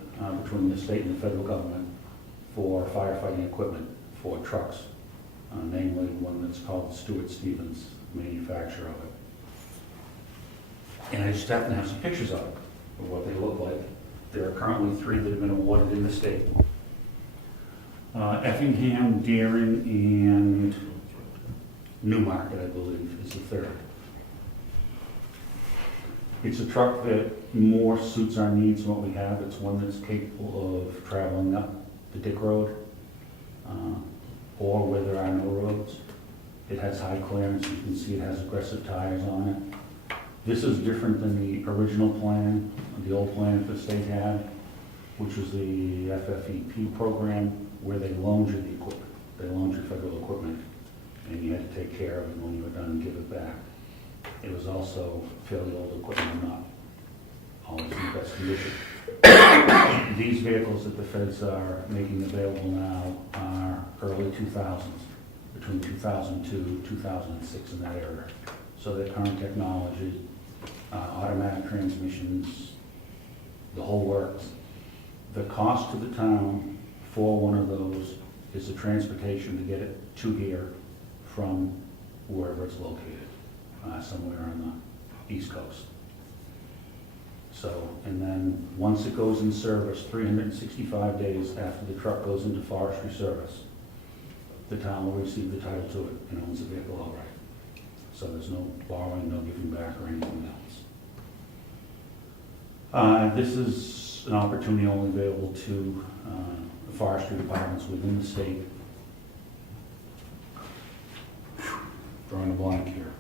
between the state and the federal government for firefighting equipment for trucks, namely one that's called Stuart Stevens, manufacturer of it. And I just happen to have some pictures of what they look like. There are currently 3 that have been awarded in the state. Effingham, Deering, and Newmarket, I believe, is the 3rd. It's a truck that more suits our needs than what we have. It's one that's capable of traveling up the Dick Road or where there are no roads. It has high clearance. You can see it has aggressive tires on it. This is different than the original plan, the old plan that the state had, which was the FFEP program, where they loaned you the equipment. They loaned you federal equipment, and you had to take care of it when you were done and give it back. It was also fairly old equipment and not always in the best condition. These vehicles that the feds are making available now are early 2000s, between 2002, 2006 in that area. So they're current technology, automatic transmissions, the whole works. The cost to the town for one of those is the transportation to get it to here from wherever it's located, somewhere on the East Coast. So, and then once it goes in service, 365 days after the truck goes into forestry service, the town will receive the title to it and owns the vehicle outright. So there's no borrowing, no giving back or anything else. This is an opportunity only available to the forestry departments within the state. Drawing a blank here.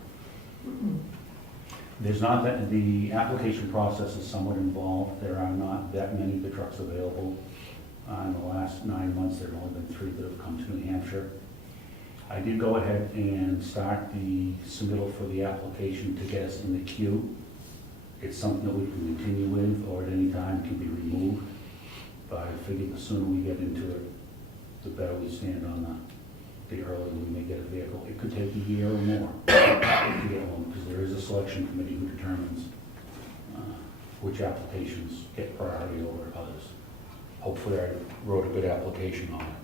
There's not that, the application process is somewhat involved. There are not that many of the trucks available. In the last 9 months, there have only been 3 that have come to New Hampshire. I did go ahead and start the submittal for the application to get us in the queue. It's something that we can continue with, or at any time can be removed. But I figured the sooner we get into it, the better we stand on the earlier we may get a vehicle. It could take a year or more to get one, because there is a selection committee who determines which applications get priority over others. Hopefully I wrote a good application on it.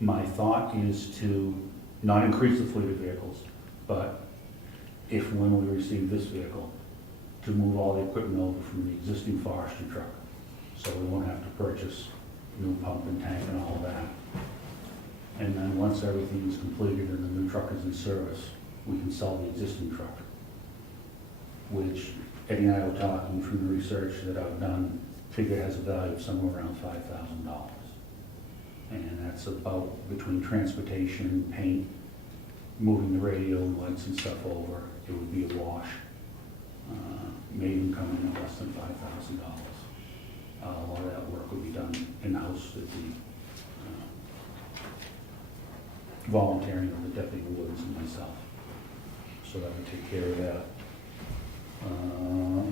My thought is to not increase the fleet of vehicles, but if when we receive this vehicle, to move all the equipment over from the existing forestry truck, so we won't have to purchase new pump and tank and all that. And then once everything is completed and the new truck is in service, we can sell the existing truck, which Eddie and I were talking from the research that I've done, figure has a value of somewhere around $5,000. And that's about, between transportation, paint, moving the radio and lights and stuff over, it would be a wash. May even come in at less than $5,000. A lot of that work would be done in-house at the volunteering of the Deputy Wardens and myself. So that would take care of that.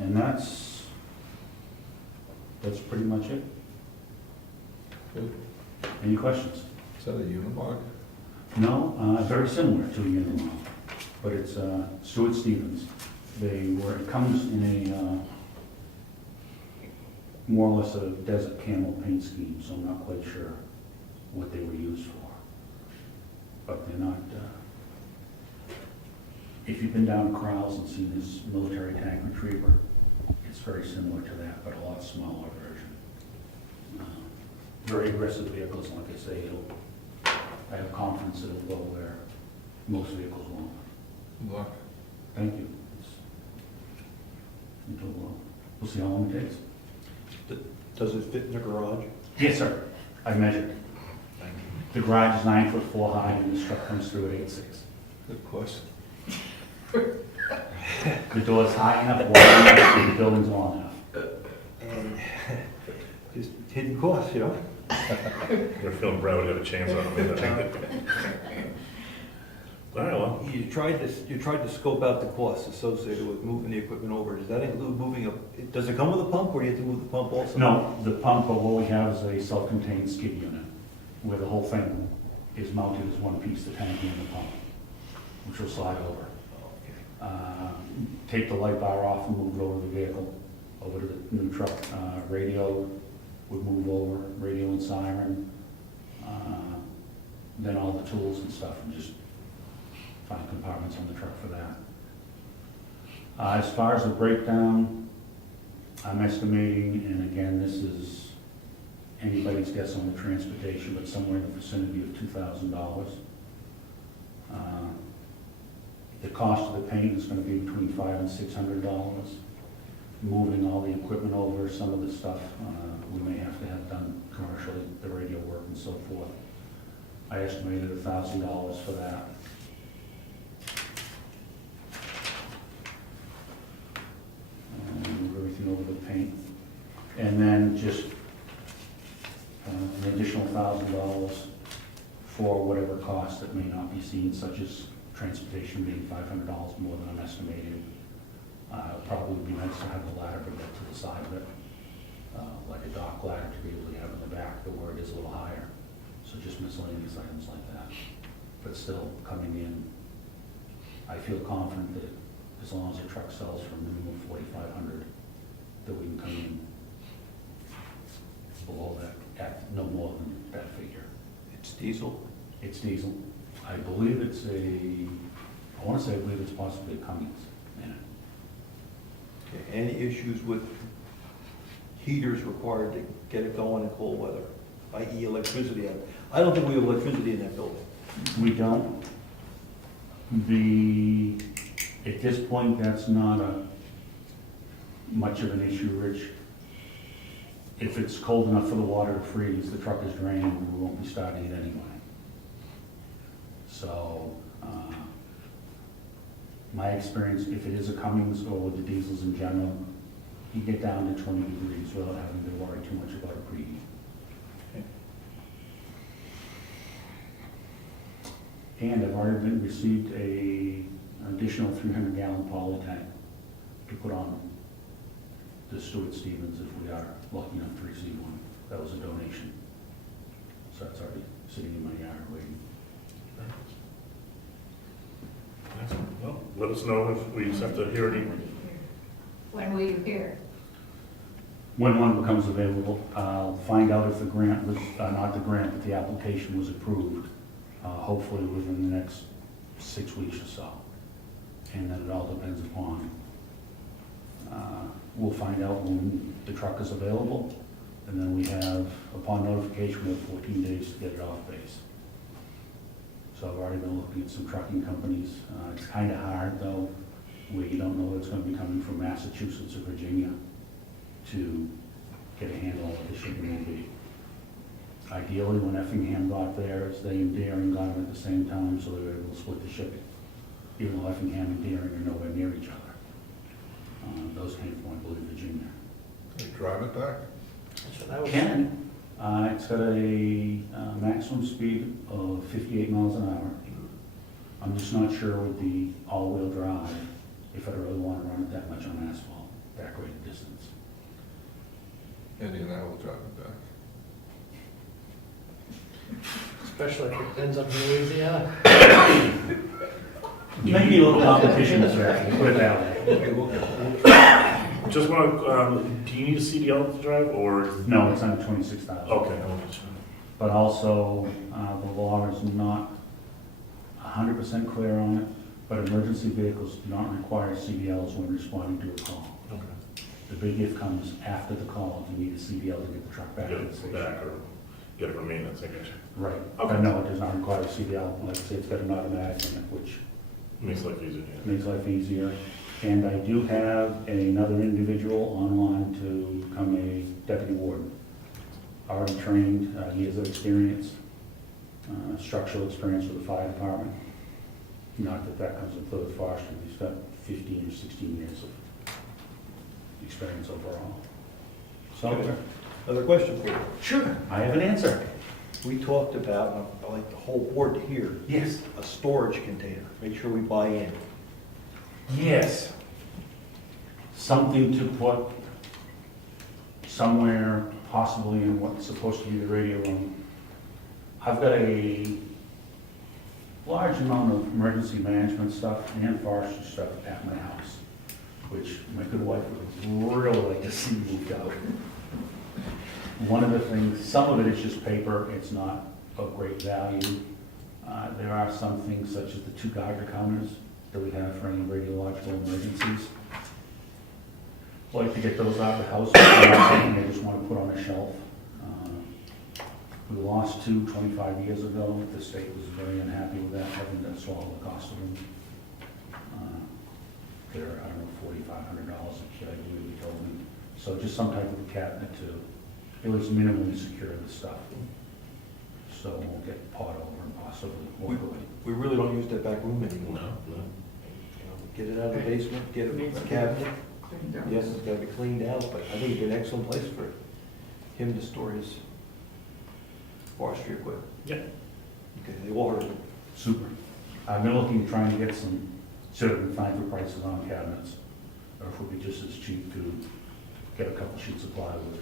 And that's pretty much it. Good. Any questions? Is that a Unimog? No, very similar to a Unimog, but it's Stuart Stevens. It comes in a more or less a desert camel paint scheme, so I'm not quite sure what they were used for. But they're not, if you've been down to Corrals and seen this military tank retriever, it's very similar to that, but a lot smaller version. Very aggressive vehicles, like I say, I have confidence it'll go where most vehicles won't. Good luck. Thank you. We'll see how long it takes. Does it fit in the garage? Yes, sir. I measured. Thank you. The garage is 9'4" high, and this truck comes through at 8'6". Good question. The door's high enough, wide enough, and the building's long enough. And just hidden costs, you know? You're feeling Brad would have a chance on it. All right, well, You tried to scope out the costs associated with moving the equipment over. Does that include does it come with a pump, or do you have to move the pump also? No, the pump, but what we have is a self-contained skid unit, where the whole thing is mounted as one piece, the tank and the pump, which will slide over. Take the light bar off and move it over the vehicle, over to the new truck. Radio would move over, radio and siren. Then all the tools and stuff, and just find compartments on the truck for that. As far as the breakdown, I'm estimating, and again, this is anybody's guess on the transportation, but somewhere in the vicinity of $2,000. The cost of the paint is going to be between $500 and $600. Moving all the equipment over, some of the stuff we may have to have done commercially, the radio work and so forth. I estimated $1,000 for that. Move everything over the paint. And then just an additional $1,000 for whatever costs that may not be seen, such as transportation being $500 more than I'm estimating. Probably would be nice to have a ladder to get to the side of it, like a dock ladder to be able to have in the back, the where it is a little higher. So just miscellaneous items like that. But still coming in, I feel confident that as long as the truck sells for a minimum of $4,500, that we can come in below that, at no more than that figure. It's diesel? It's diesel. I believe it's I want to say I believe it's possibly a Cummins in it. Okay. Any issues with heaters required to get it going in cold weather, i.e. electricity? I don't think we have electricity in that building. We don't. At this point, that's not much of an issue, Rich. If it's cold enough for the water to freeze, the truck is draining, we won't be starting it anyway. So, my experience, if it is a Cummins or with the diesels in general, you get down to 20 degrees without having to worry too much about a preheat. And I've already received an additional 300-gallon poly tank to put on the Stuart Stevens if we are lucky enough to receive one. That was a donation. So that's already sitting in my yard waiting. well, let us know if we just have to hear any. When will you hear? When one becomes available, I'll find out if the grant was, not the grant, but the application was approved, hopefully within the next 6 weeks or so. And then it all depends upon, we'll find out when the truck is available, and then we have, upon notification, we have 14 days to get it off base. So I've already been looking at some trucking companies. It's kind of hard, though, where you don't know whether it's going to be coming from Massachusetts or Virginia to get a handle on what the shipping will be. Ideally, when Effingham got theirs, they and Deering got them at the same time, so they were able to split the shipping, even though Effingham and Deering are nowhere near each other. Those came from, I believe, Virginia. Can you drive it back? So that was- Can. It's got a maximum speed of 58 miles an hour. I'm just not sure with the all-wheel drive, if I really want to run it that much on asphalt, that great a distance. Andy and I will drive it back. Especially if it ends up in Louisiana. Maybe a little competition is right, put it that way. Just want to, do you need a CDL to drive, or? No, it's under 26,000. Okay. But also, the law is not 100% clear on it, but emergency vehicles do not require CDLs when responding to a call. Okay. The big if comes after the call, if you need a CDL to get the truck back Get to the it station. back, or get it from maintenance, I guess. Right. Okay. But no, it does not require a CDL. Like I say, it's got an automatic in it, which Makes life easier, yeah. makes life easier. And I do have another individual online to become a deputy warden. Already trained, years of experience, structural experience with the fire department. Not that that comes in third forestry, he's got 15 or 16 years of experience overall. So, Another question for you. sure, I have an answer. We talked about, and I'd like the whole board to hear, Yes. a storage container. Make sure we buy in. Yes. Something to put somewhere, possibly in what's supposed to be the radio room. I've got a large amount of emergency management stuff and forestry stuff at my house, which my good wife would really like to see moved out. One of the things, some of it is just paper, it's not of great value. There are some things such as the 2 Geiger counters that we have for any radiological emergencies. I'd like to get those out of the house, something they just want to put on a shelf. We lost 2 25 years ago, the state was very unhappy with that, having to swallow the cost of them. They're, I don't know, $4,500 a kit, I believe he told me. So just some type of a cabinet to at least minimally secure the stuff. So it won't get pot over and possibly walk away. We really don't use that back room anymore. No. You know, get it out of the basement, get a cabinet. Cleaned up. Yes, it's gotta be cleaned out, but I think it'd be an excellent place for him to store his forestry equipment. Yeah. Okay, they will hurt him. Super. I've been looking, trying to get some, see if I can find for prices on cabinets, or if it would be just as cheap to get a couple sheets of plywood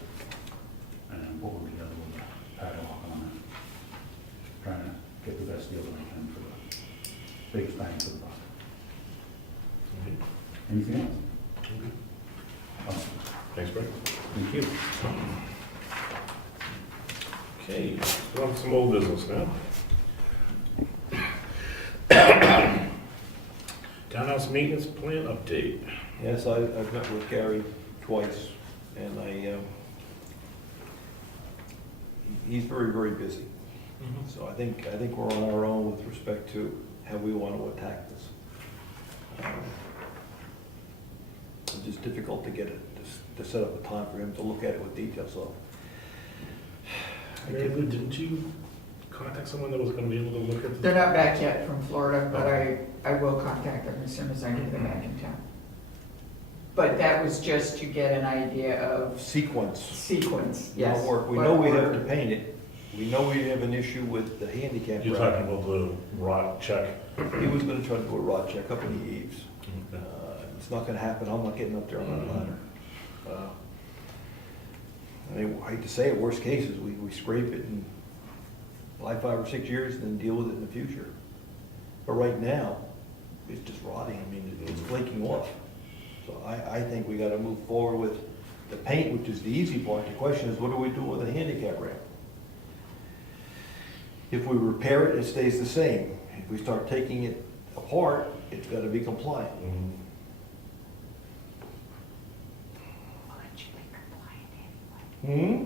and put one together with a padlock on it. Trying to get the best deal that I can for the biggest bang for the buck. Anything else? Awesome. Thanks, Brett. Thank you. Okay, we'll have some old business now. Townhouse maintenance plan update. Yes, I've met with Gary twice, and he's very, very busy. So I think we're on our own with respect to how we want to attack this. It's just difficult to get it, to set up a time for him to look at it with detail, so. Marilou, didn't you contact someone that was gonna be able to look at They're the? not back yet from Florida, but I will contact them as soon as I get them back in town. But that was just to get an idea of Sequence. sequence, yes. Not work. We know we have to paint it. We know we have an issue with the handicap You're ramp. talking about the rot check? He was gonna try to do a rod check up in the eaves. Okay. It's not gonna happen, I'm not getting up there on that ladder. I mean, I hate to say it, worst case is we scrape it and buy 5 or 6 years and then deal with it in the future. But right now, it's just rotting, I mean, it's flaking off. So I think we gotta move forward with the paint, which is the easy part. The question is, what do we do with the handicap ramp? If we repair it, it stays the same. If we start taking it apart, it's gotta be compliant. Mhm. Well, it should be compliant Hmm?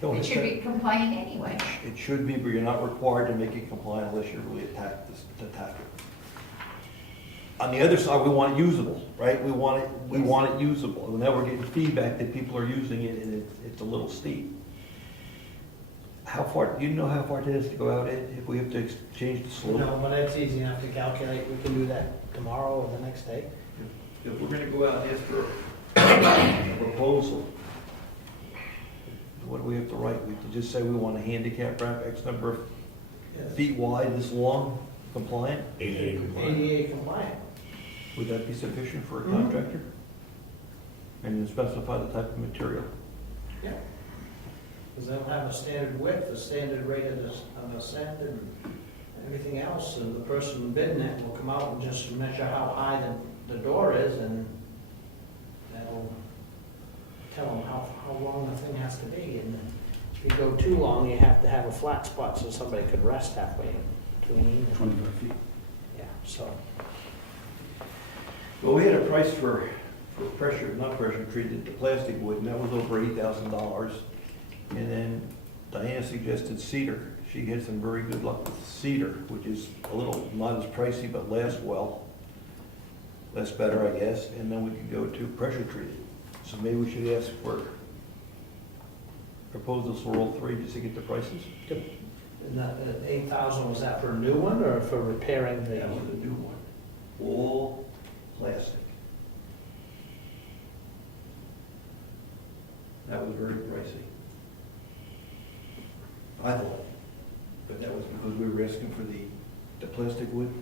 Don't It should expect- be compliant anyway. It should be, but you're not required to make it compliant unless you really attack it. On the other side, we want it usable, right? We want it usable. And now we're getting feedback that people are using it and it's a little steep. How far, do you know how far it is to go out, Ed, if we have to change the slope? No, but it's easy enough to calculate. We can do that tomorrow or the next day. If we're gonna go out and ask for a proposal, what do we have to write? We can just say we want a handicap ramp X number of feet wide, this long, compliant? ADA compliant. ADA compliant. Would that be sufficient for a contractor? And then specify the type of material? Yeah. Because they'll have a standard width, a standard rate of ascent and everything else, and the person bidding it will come out and just measure how high the door is, and that'll tell them how long the thing has to be. And if you go too long, you have to have a flat spot so somebody could rest halfway in between. 25 feet. Yeah, so. Well, we had a price for not pressure treated, the plastic wood, and that was over $8,000. And then Diana suggested cedar. She had some very good luck with cedar, which is a little, not as pricey, but lasts well. That's better, I guess. And then we could go to pressure treated. So maybe we should ask for proposals for all three just to get the prices. And that, 8,000, was that for a new one or for repairing the? That was a new one, all plastic. That was very pricey. I thought, but that was because we were asking for the plastic wood.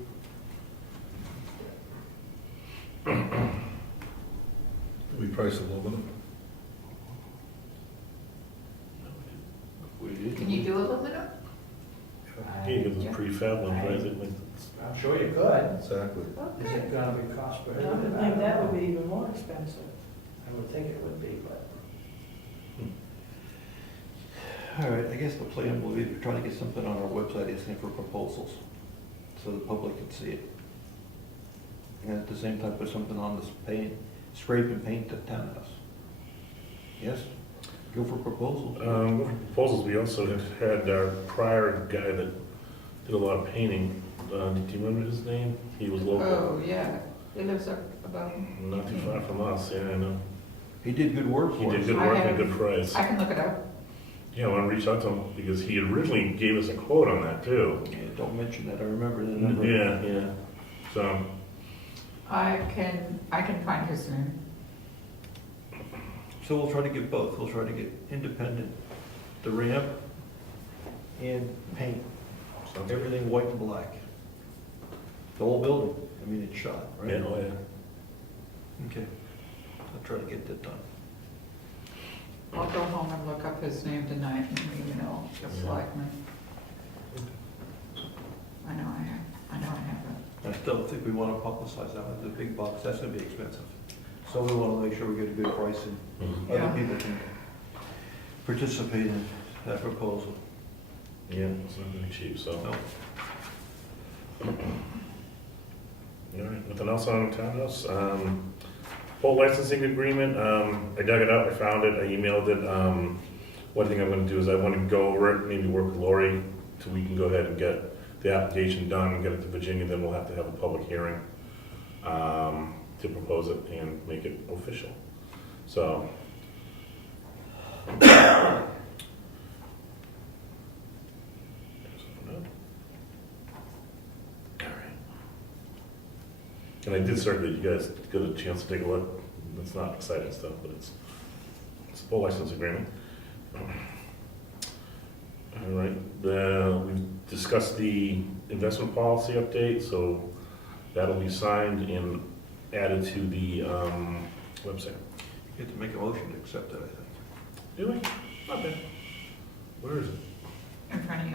We price aluminum. We did. Can you do aluminum? Yeah, you get those prefab ones, right? Like, I'm sure you could. Exactly. Is it gonna be cost I prohibitive? would think that would be even more expensive. I would think it would be, but. All right, I guess the plan will be to try to get something on our website asking for proposals, so the public can see it. And at the same time, put something on this paint, scrape and paint the townhouse. Yes? Go for proposals. Proposals, we also had our prior guy that did a lot of painting. Do you remember his name? He was local, Oh, yeah, he lives up above. not too far from us, yeah, I know. He did good work He for did us. good I work and have- good price. I can look it up. Yeah, I want to reach out to him because he originally gave us a quote on that too. Yeah, don't mention that, I remember the number. Yeah, yeah. So, I can find his name. So we'll try to get both, we'll try to get independent, the ramp and paint, sounds good. everything white and black. The whole building, I mean, it's shot, right? Yeah, oh yeah. Okay, I'll try to get that done. I'll go home and look up his name tonight and email the Yeah. selectmen. I know I have it. I still think we want to publicize that one, the big box, that's gonna be expensive. So we want to make sure we get a good price and Mhm. Yeah. other people can participate in that proposal. Yeah, it's not really cheap, so. No. All right, nothing else on townhouse? Full licensing agreement, I dug it up, I found it, I emailed it. One thing I'm gonna do is I wanna go over it, maybe work with Laurie, so we can go ahead and get the application done, and get it to Virginia, then we'll have to have a public hearing, to propose it and make it official. So. And I did circulate, you guys get a chance to take a look. It's not exciting stuff, but it's a full license agreement. All right, we've discussed the investment policy update, so that'll be signed and added to the website. You have to make a motion to accept it, I think. Do we? Not bad. Where is it? In front of you.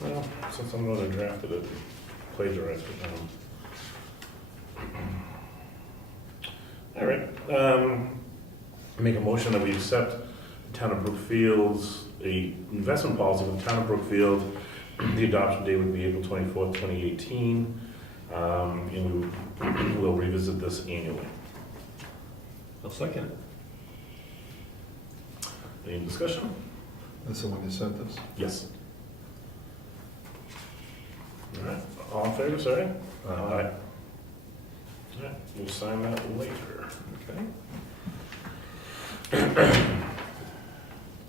Well, since I'm the one that drafted it, plagiarized it. All right, make a motion that we accept the town of Brookfield's, investment policy for the town of Brookfield. The adoption date would be April 24th, 2018, and we will revisit this annually. I'll second it. Any discussion? That's the one you sent us? Yes. All right, all in favor, sorry? Aye. All right, we'll sign that later. Okay.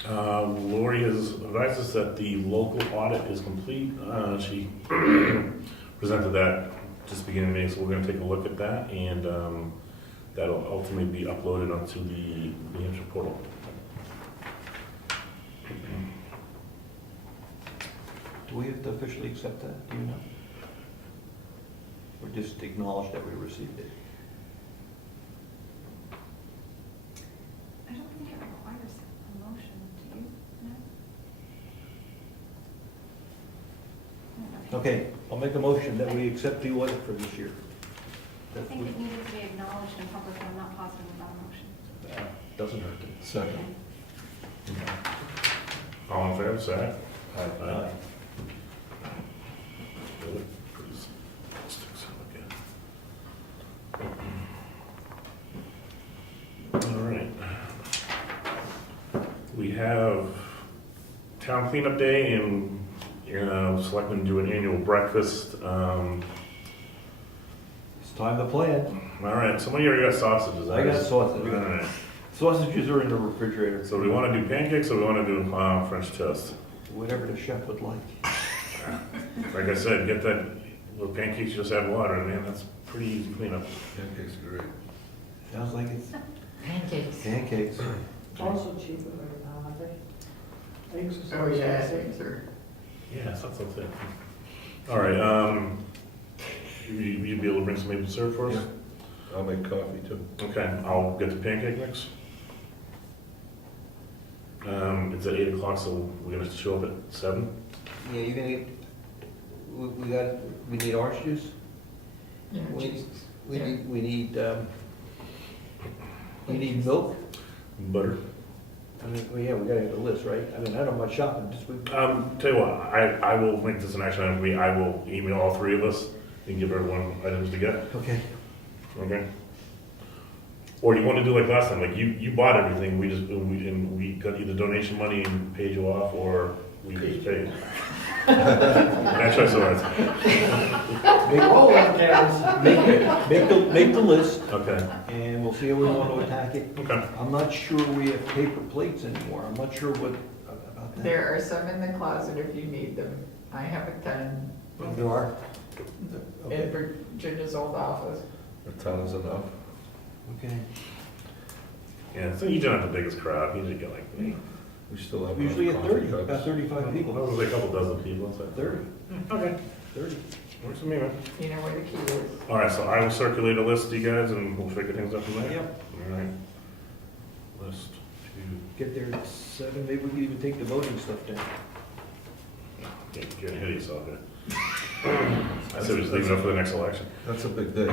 Laurie has advised us that the local audit is complete. She presented that just beginning of May, so we're gonna take a look at that, and that'll ultimately be uploaded onto the New Hampshire portal. Do we have to officially accept that, do you know? Or just acknowledge that we received it? I don't think it requires a motion, do you? No? Okay, I'll make a motion that we accept the audit for this year. I think it needed to be acknowledged in public, and I'm not positive about a motion. Doesn't hurt. Second. All in favor, say aye. Aye. Really pretty sticks to look at. All right. We have town cleanup day, and selectmen do an annual breakfast. It's time to plan. All right, somebody already got sausages. I got sausage. All right. Sausages are in the refrigerator. So we wanna do pancakes or we wanna do, French toast? Whatever the chef would like. Like I said, get that, well, pancakes just add water, man, that's pretty easy cleanup. Pancakes are great. Sounds like it's Pancakes. pancakes. Also cheaper right now, aren't they? Eggs are so Oh, yeah, expensive. things are. Yeah, that's it. All right, you'd be able to bring some maple syrup for us? Yeah. I'll make coffee too. Okay, I'll get the pancake mix. It's at 8 o'clock, so we're gonna show up at 7? Yeah, you're gonna get, we need orange juice? Yeah, We- Jesus. We need milk? Butter. I mean, well, yeah, we gotta have a list, right? I mean, I don't mind shopping this week. Tell you what, I will make this an action item for me, I will email all 3 of us and give everyone items to get, Okay. okay? Or do you wanna do like last time, like you bought everything, we got either donation money and paid you off, or we just paid? That's right, so Make all of them, make the list, okay, and we'll see how we want to attack it. okay. I'm not sure we have paper plates anymore. I'm not sure what, about that. There are some in the closet if you need them. I have a ton There are? in Okay. Virginia's old office. A ton is enough. Okay. Yeah, so you don't have the biggest crowd, you usually get like me. We still have. Usually enough at coffee 30, cups. about 35 Well, people. it was like a couple dozen people, so. 30, Okay, 30. works for me, man. You know where the key is. All right, so I will circulate a list to you guys and we'll figure things out from there. Yep. All right. List Get there at 7, maybe we can even take the voting stuff down. to, you're ahead of yourself here. I said we just leave it up for the next election. That's a big day.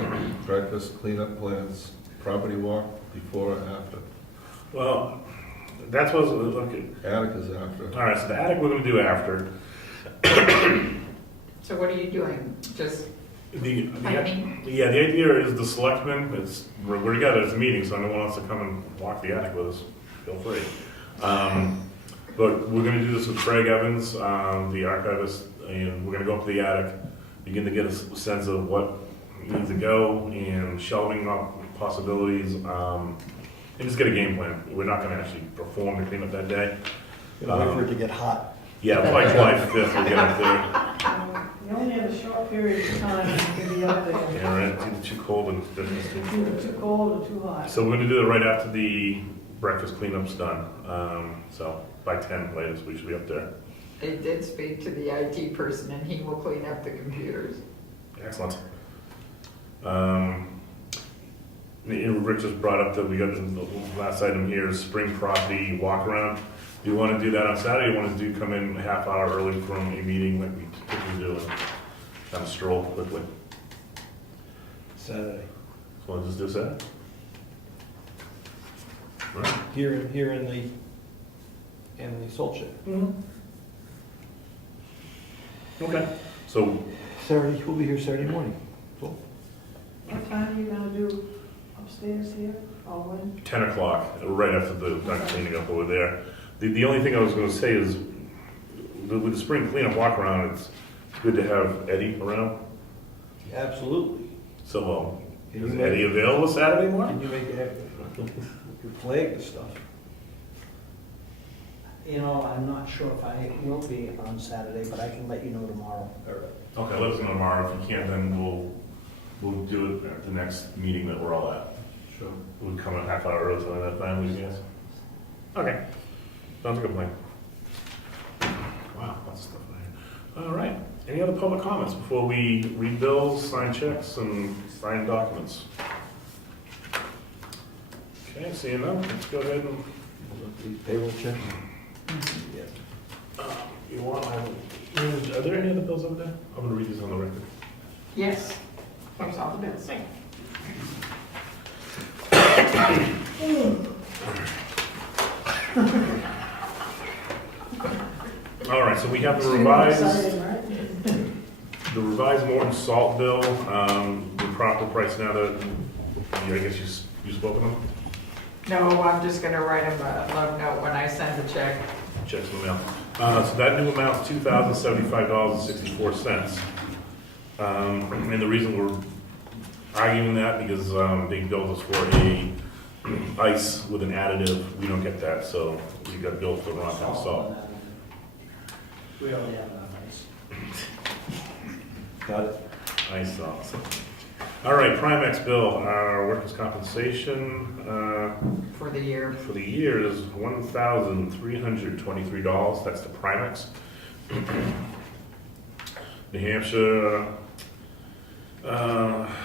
Breakfast, cleanup plans, property walk, before, after. Well, that's what's, okay. Attic is after. All right, so the attic we're gonna do after. So what are you doing? Just Yeah, the idea is the selectmen, we're together, it's a meeting, so anyone wants to come and walk the attic with us, feel free. But we're gonna do this with Craig Evans, the archivist, and we're gonna go up to the attic, begin to get a sense of what needs to go, and shelving up possibilities, and just get a game plan. We're not gonna actually perform the cleanup that day. Wait for it to get hot. Yeah, probably July 5th, we'll get up there. You only have a short period of time to be up there. Yeah, right, it's either too cold and it's It's either too cold or too hot. So we're gonna do it right after the breakfast cleanup's done. So by 10 latest, we should be up there. I did speak to the IT person and he will clean up the computers. Excellent. Rich just brought up that we got the last item here is spring property walk around. Do you want to do that on Saturday? Or you want to come in a half hour early from a meeting like we typically do and kind of stroll quickly? Saturday. So we'll just do Saturday? Right. Here in the salt shed. Okay. So Saturday, we'll be here Saturday morning. Cool. What time are you gonna do upstairs here, or when? 10 o'clock, right after the done cleaning up over there. The only thing I was gonna say is, with the spring cleanup walk around, it's good to have Eddie around. Absolutely. So, Can is you Eddie make, available Saturday can morning? you make it, your flag and stuff? You know, I'm not sure if I will be on Saturday, but I can let you know tomorrow. Okay, let us know tomorrow. If you can't, then we'll do it at the next meeting that we're all at. Sure. We'll come a half hour early, something like that, fine with you guys? Okay, sounds like a plan. Wow, lots of stuff in here. All right, any other public comments before we read bills, sign checks, and sign documents? Okay, seeing none, let's go ahead and, These payroll checks? you want, are there any other bills over there? I'm gonna read these on the record. Yes, here's all the bills. All right, so we have the revised Morton salt bill, the proper price now that, I guess you spoke with them? No, I'm just gonna write him a love note when I send the check. Checks in the mail. So that new amount's $2,075.64. And the reason we're arguing that, because they billed us for ice with an additive, we don't get that, so we got billed for the wrong kind of salt. We already have enough ice. Got it? Ice salt. All right, Primex bill, our workers' compensation, For the year. for the year is $1,323. That's the Primex. New Hampshire,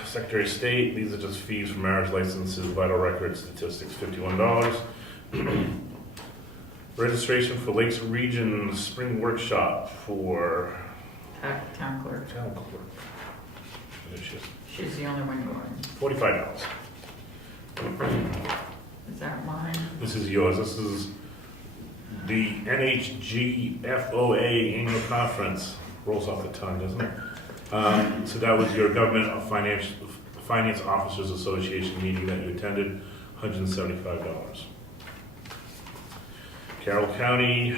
Secretary of State, these are just fees for marriage licenses, vital records, statistics, $51. Registration for Lakes Region Spring Workshop for Town clerk. town clerk. There she is. She's the only one going. $45. Is that mine? This is yours. This is the NHGFOA annual conference. Rolls off the tongue, doesn't it? So that was your Government of Finance Officers Association meeting that you attended, $175. Carroll County,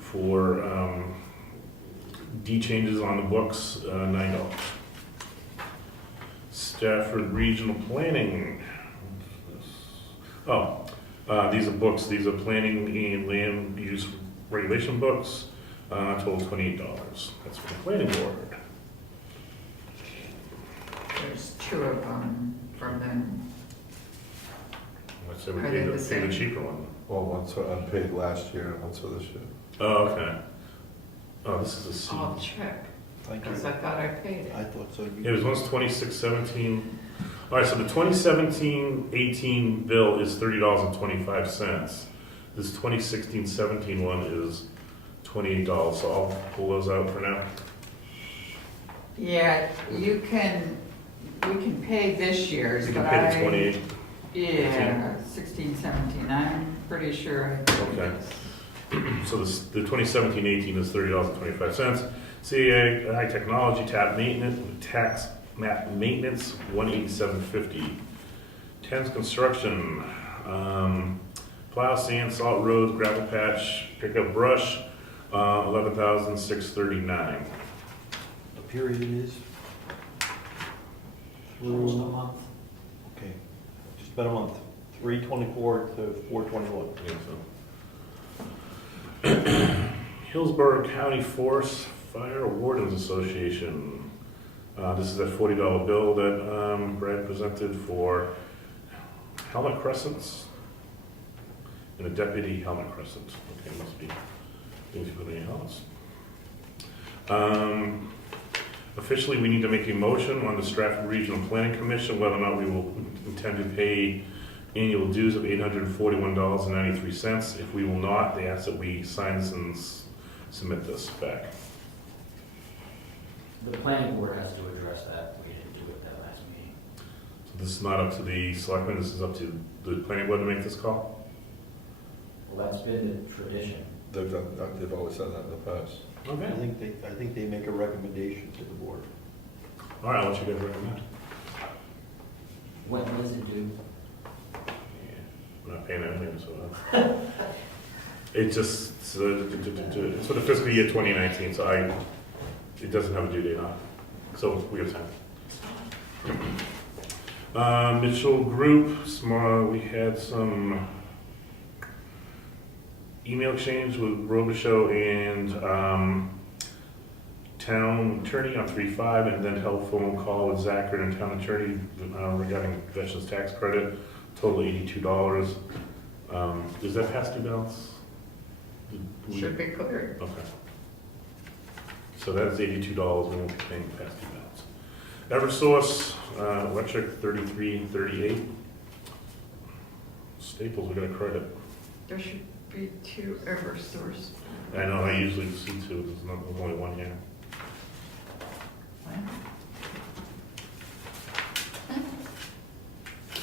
for D changes on the books, $9. Stafford Regional Planning. Oh, these are books. These are planning and land use regulation books. Total $28. That's for the planning board. There's two of them from them. Let's say we Are paid they the, the paid same? the cheaper one. Well, one's for unpaid last year and one's for this year. Oh, okay. Oh, this is a C. I'll check, Thank because I thought I paid it. I thought so. It was once 2617. All right, so the 2017-18 bill is $30.25. This 2016-17 one is $28. So I'll pull those out for now. Yeah, we can pay this year's, You but can pay the 28. Yeah, 16, 17, I'm pretty sure I paid Okay. this. So this, the 2017-18 is $30.25. CAI High Technology Tap Maintenance, Tax Map Maintenance, $187.50. Tens Construction, plow, sand, salt roads, gravel patch, pickup brush, $11,639. The period is? Almost a month. Okay, just about a month, 3/24 to 4/21. Yeah, so. Hillsborough County Forest Fire Wardens Association. This is that $40 bill that Brad presented for helmet crescents and a deputy helmet crescent. Okay, must be things for the helmets. Officially, we need to make a motion on the Stratford Regional Planning Commission whether or not we will intend to pay annual dues of $841.93. If we will not, they ask that we sign this and submit this back. The planning board has to address that. We didn't do it that last meeting. So this is not up to the selectmen, this is up to the planning board to make this call? Well, that's been the tradition. They've always done that in the past. I think they make a recommendation to the board. All right, I'll let you guys recommend. When is it due? Yeah, I'm not paying anything, so. It just, it's for the fiscal year 2019, so it doesn't have a due date on it. So we have time. Mitchell Group, we had some email exchange with Robisheau and town attorney on 3/5, and then telephone call with Zachary and town attorney regarding veterans tax credit, total $82. Is that past due balance? Should be cleared. Okay. So that is $82, we won't be paying past due balance. Eversource, electric, $33.38. Staples, we got a credit. There should be two Eversource. I know, I usually see two, there's only one here. So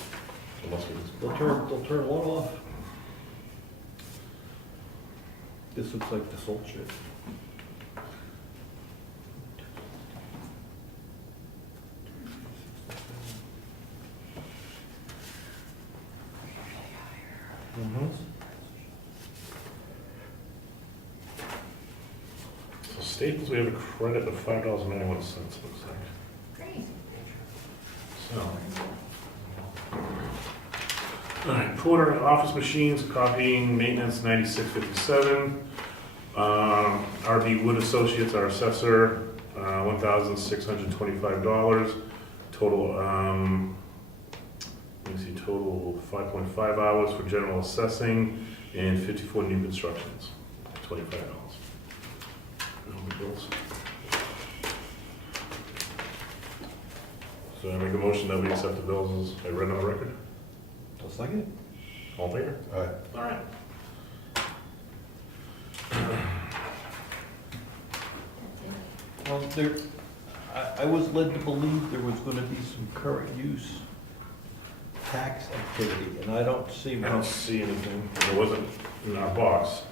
it must be this. They'll turn one off. This looks like the salt shed. So Staples, we have a credit of $5.91, looks like. Great. So, All right, Porter office machines, copying, maintenance, 9657. RB Wood Associates, our assessor, $1,625. Total, let me see, total 5.5 hours for general assessing and 54 new constructions, $25. Bills. So I make a motion that we accept the bills as I read on the record. I'll second it. All in favor? All right. All right. Well, there, I was led to believe there was gonna be some current use tax activity, and I don't see I much. don't see anything. It wasn't in our box.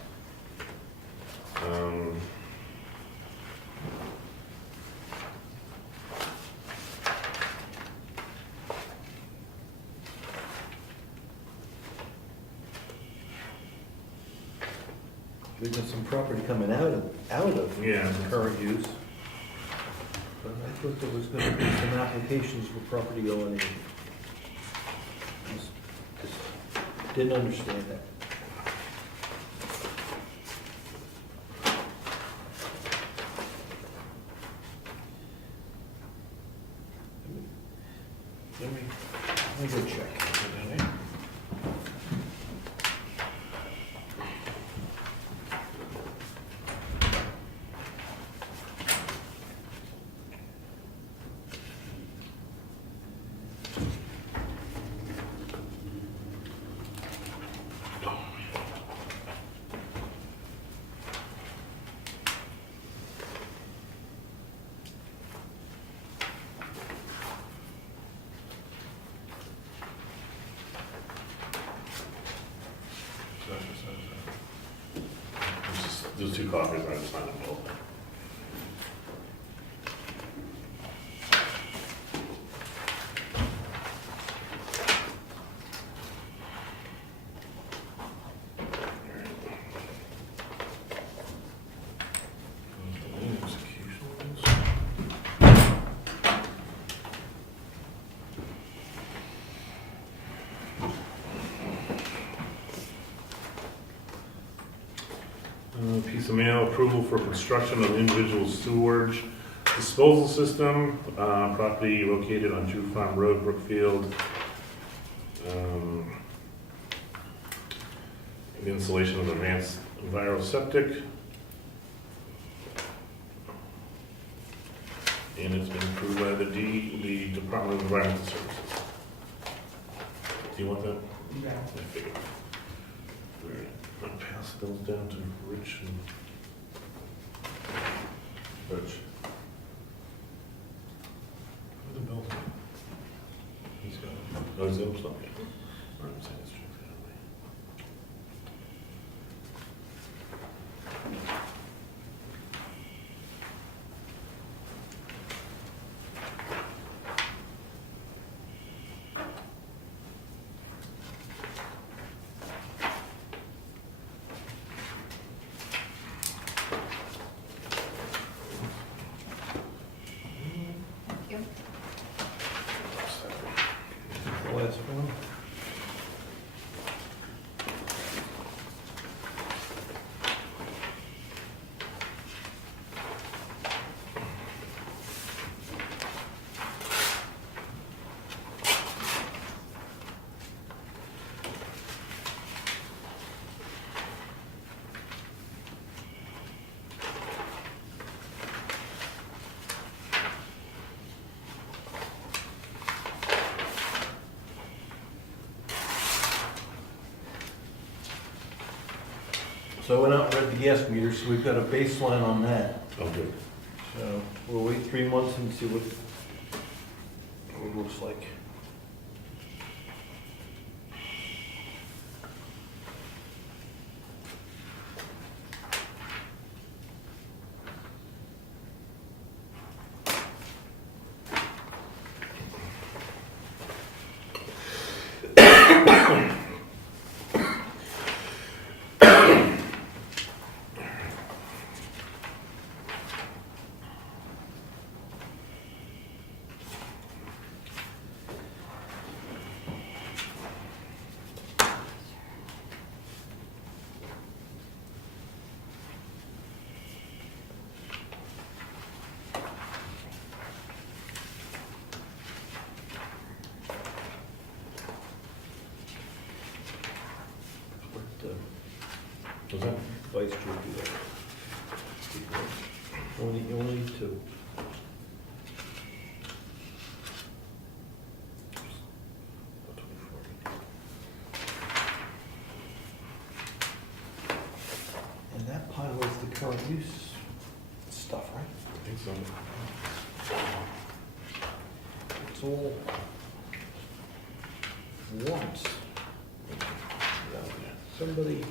There's been some property coming out of Yeah. current use. But I thought there was gonna be some applications for property going in. Just didn't understand that. Let me go check. There's two copies, I just signed them both. Piece of mail, approval for construction of individual sewage disposal system, property located on Jew Farm Road, Brookfield. The installation of advanced enviroseptic. And it's been approved by the Department of Environmental Services. Do you want that? Yeah. I figured. All right, I'll pass those down to Rich and Rich. Where's the bill? He's got it. Oh, he's got them stuff, yeah. All right, I'm saying it's true. Thank you. The last one. So I went out and read the gas meters, so we've got a baseline on that. Oh, good. So we'll wait 3 months and see what it looks like. Was that? Vice Chair do that. Only two. And that pile is the current use stuff, right? I think so. It's all warrants. Somebody,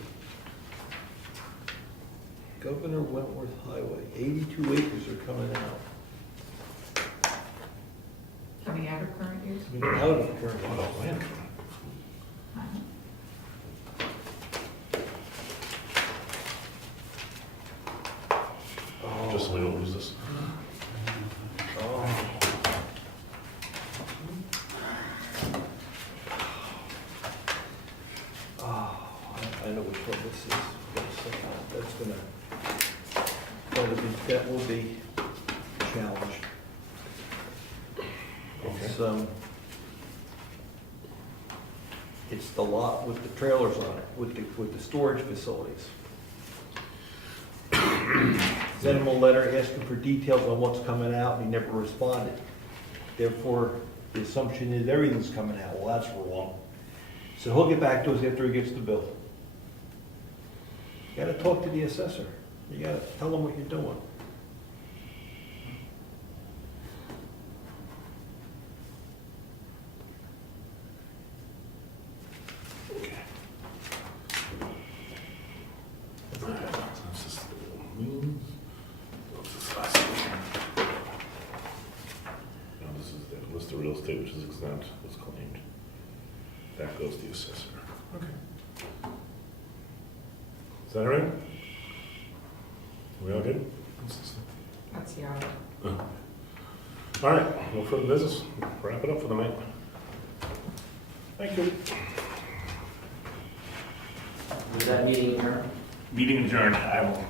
Governor Wentworth Highway, 82 acres are coming out. Coming out of current use? Coming out of current Oh, use. land. Just so we don't lose this. Oh. Oh, I know which one this is. That's that will be challenged. Okay. It's the lot with the trailers on it, with the storage facilities. Sent him a letter asking for details on what's coming out, and he never responded. Therefore, the assumption is everything's coming out. Well, that's wrong. So he'll get back to us after he gets the bill. You gotta talk to the assessor. You gotta tell him what you're doing. That's just, what's this last one? No, this is the list of real estate which is exempt, what's claimed. That goes to the assessor. Okay. Is that all right? We all good? That's the audit. All right, no further business. Wrap it up for the night. Thank you. Was that meeting adjourned? Meeting adjourned. I will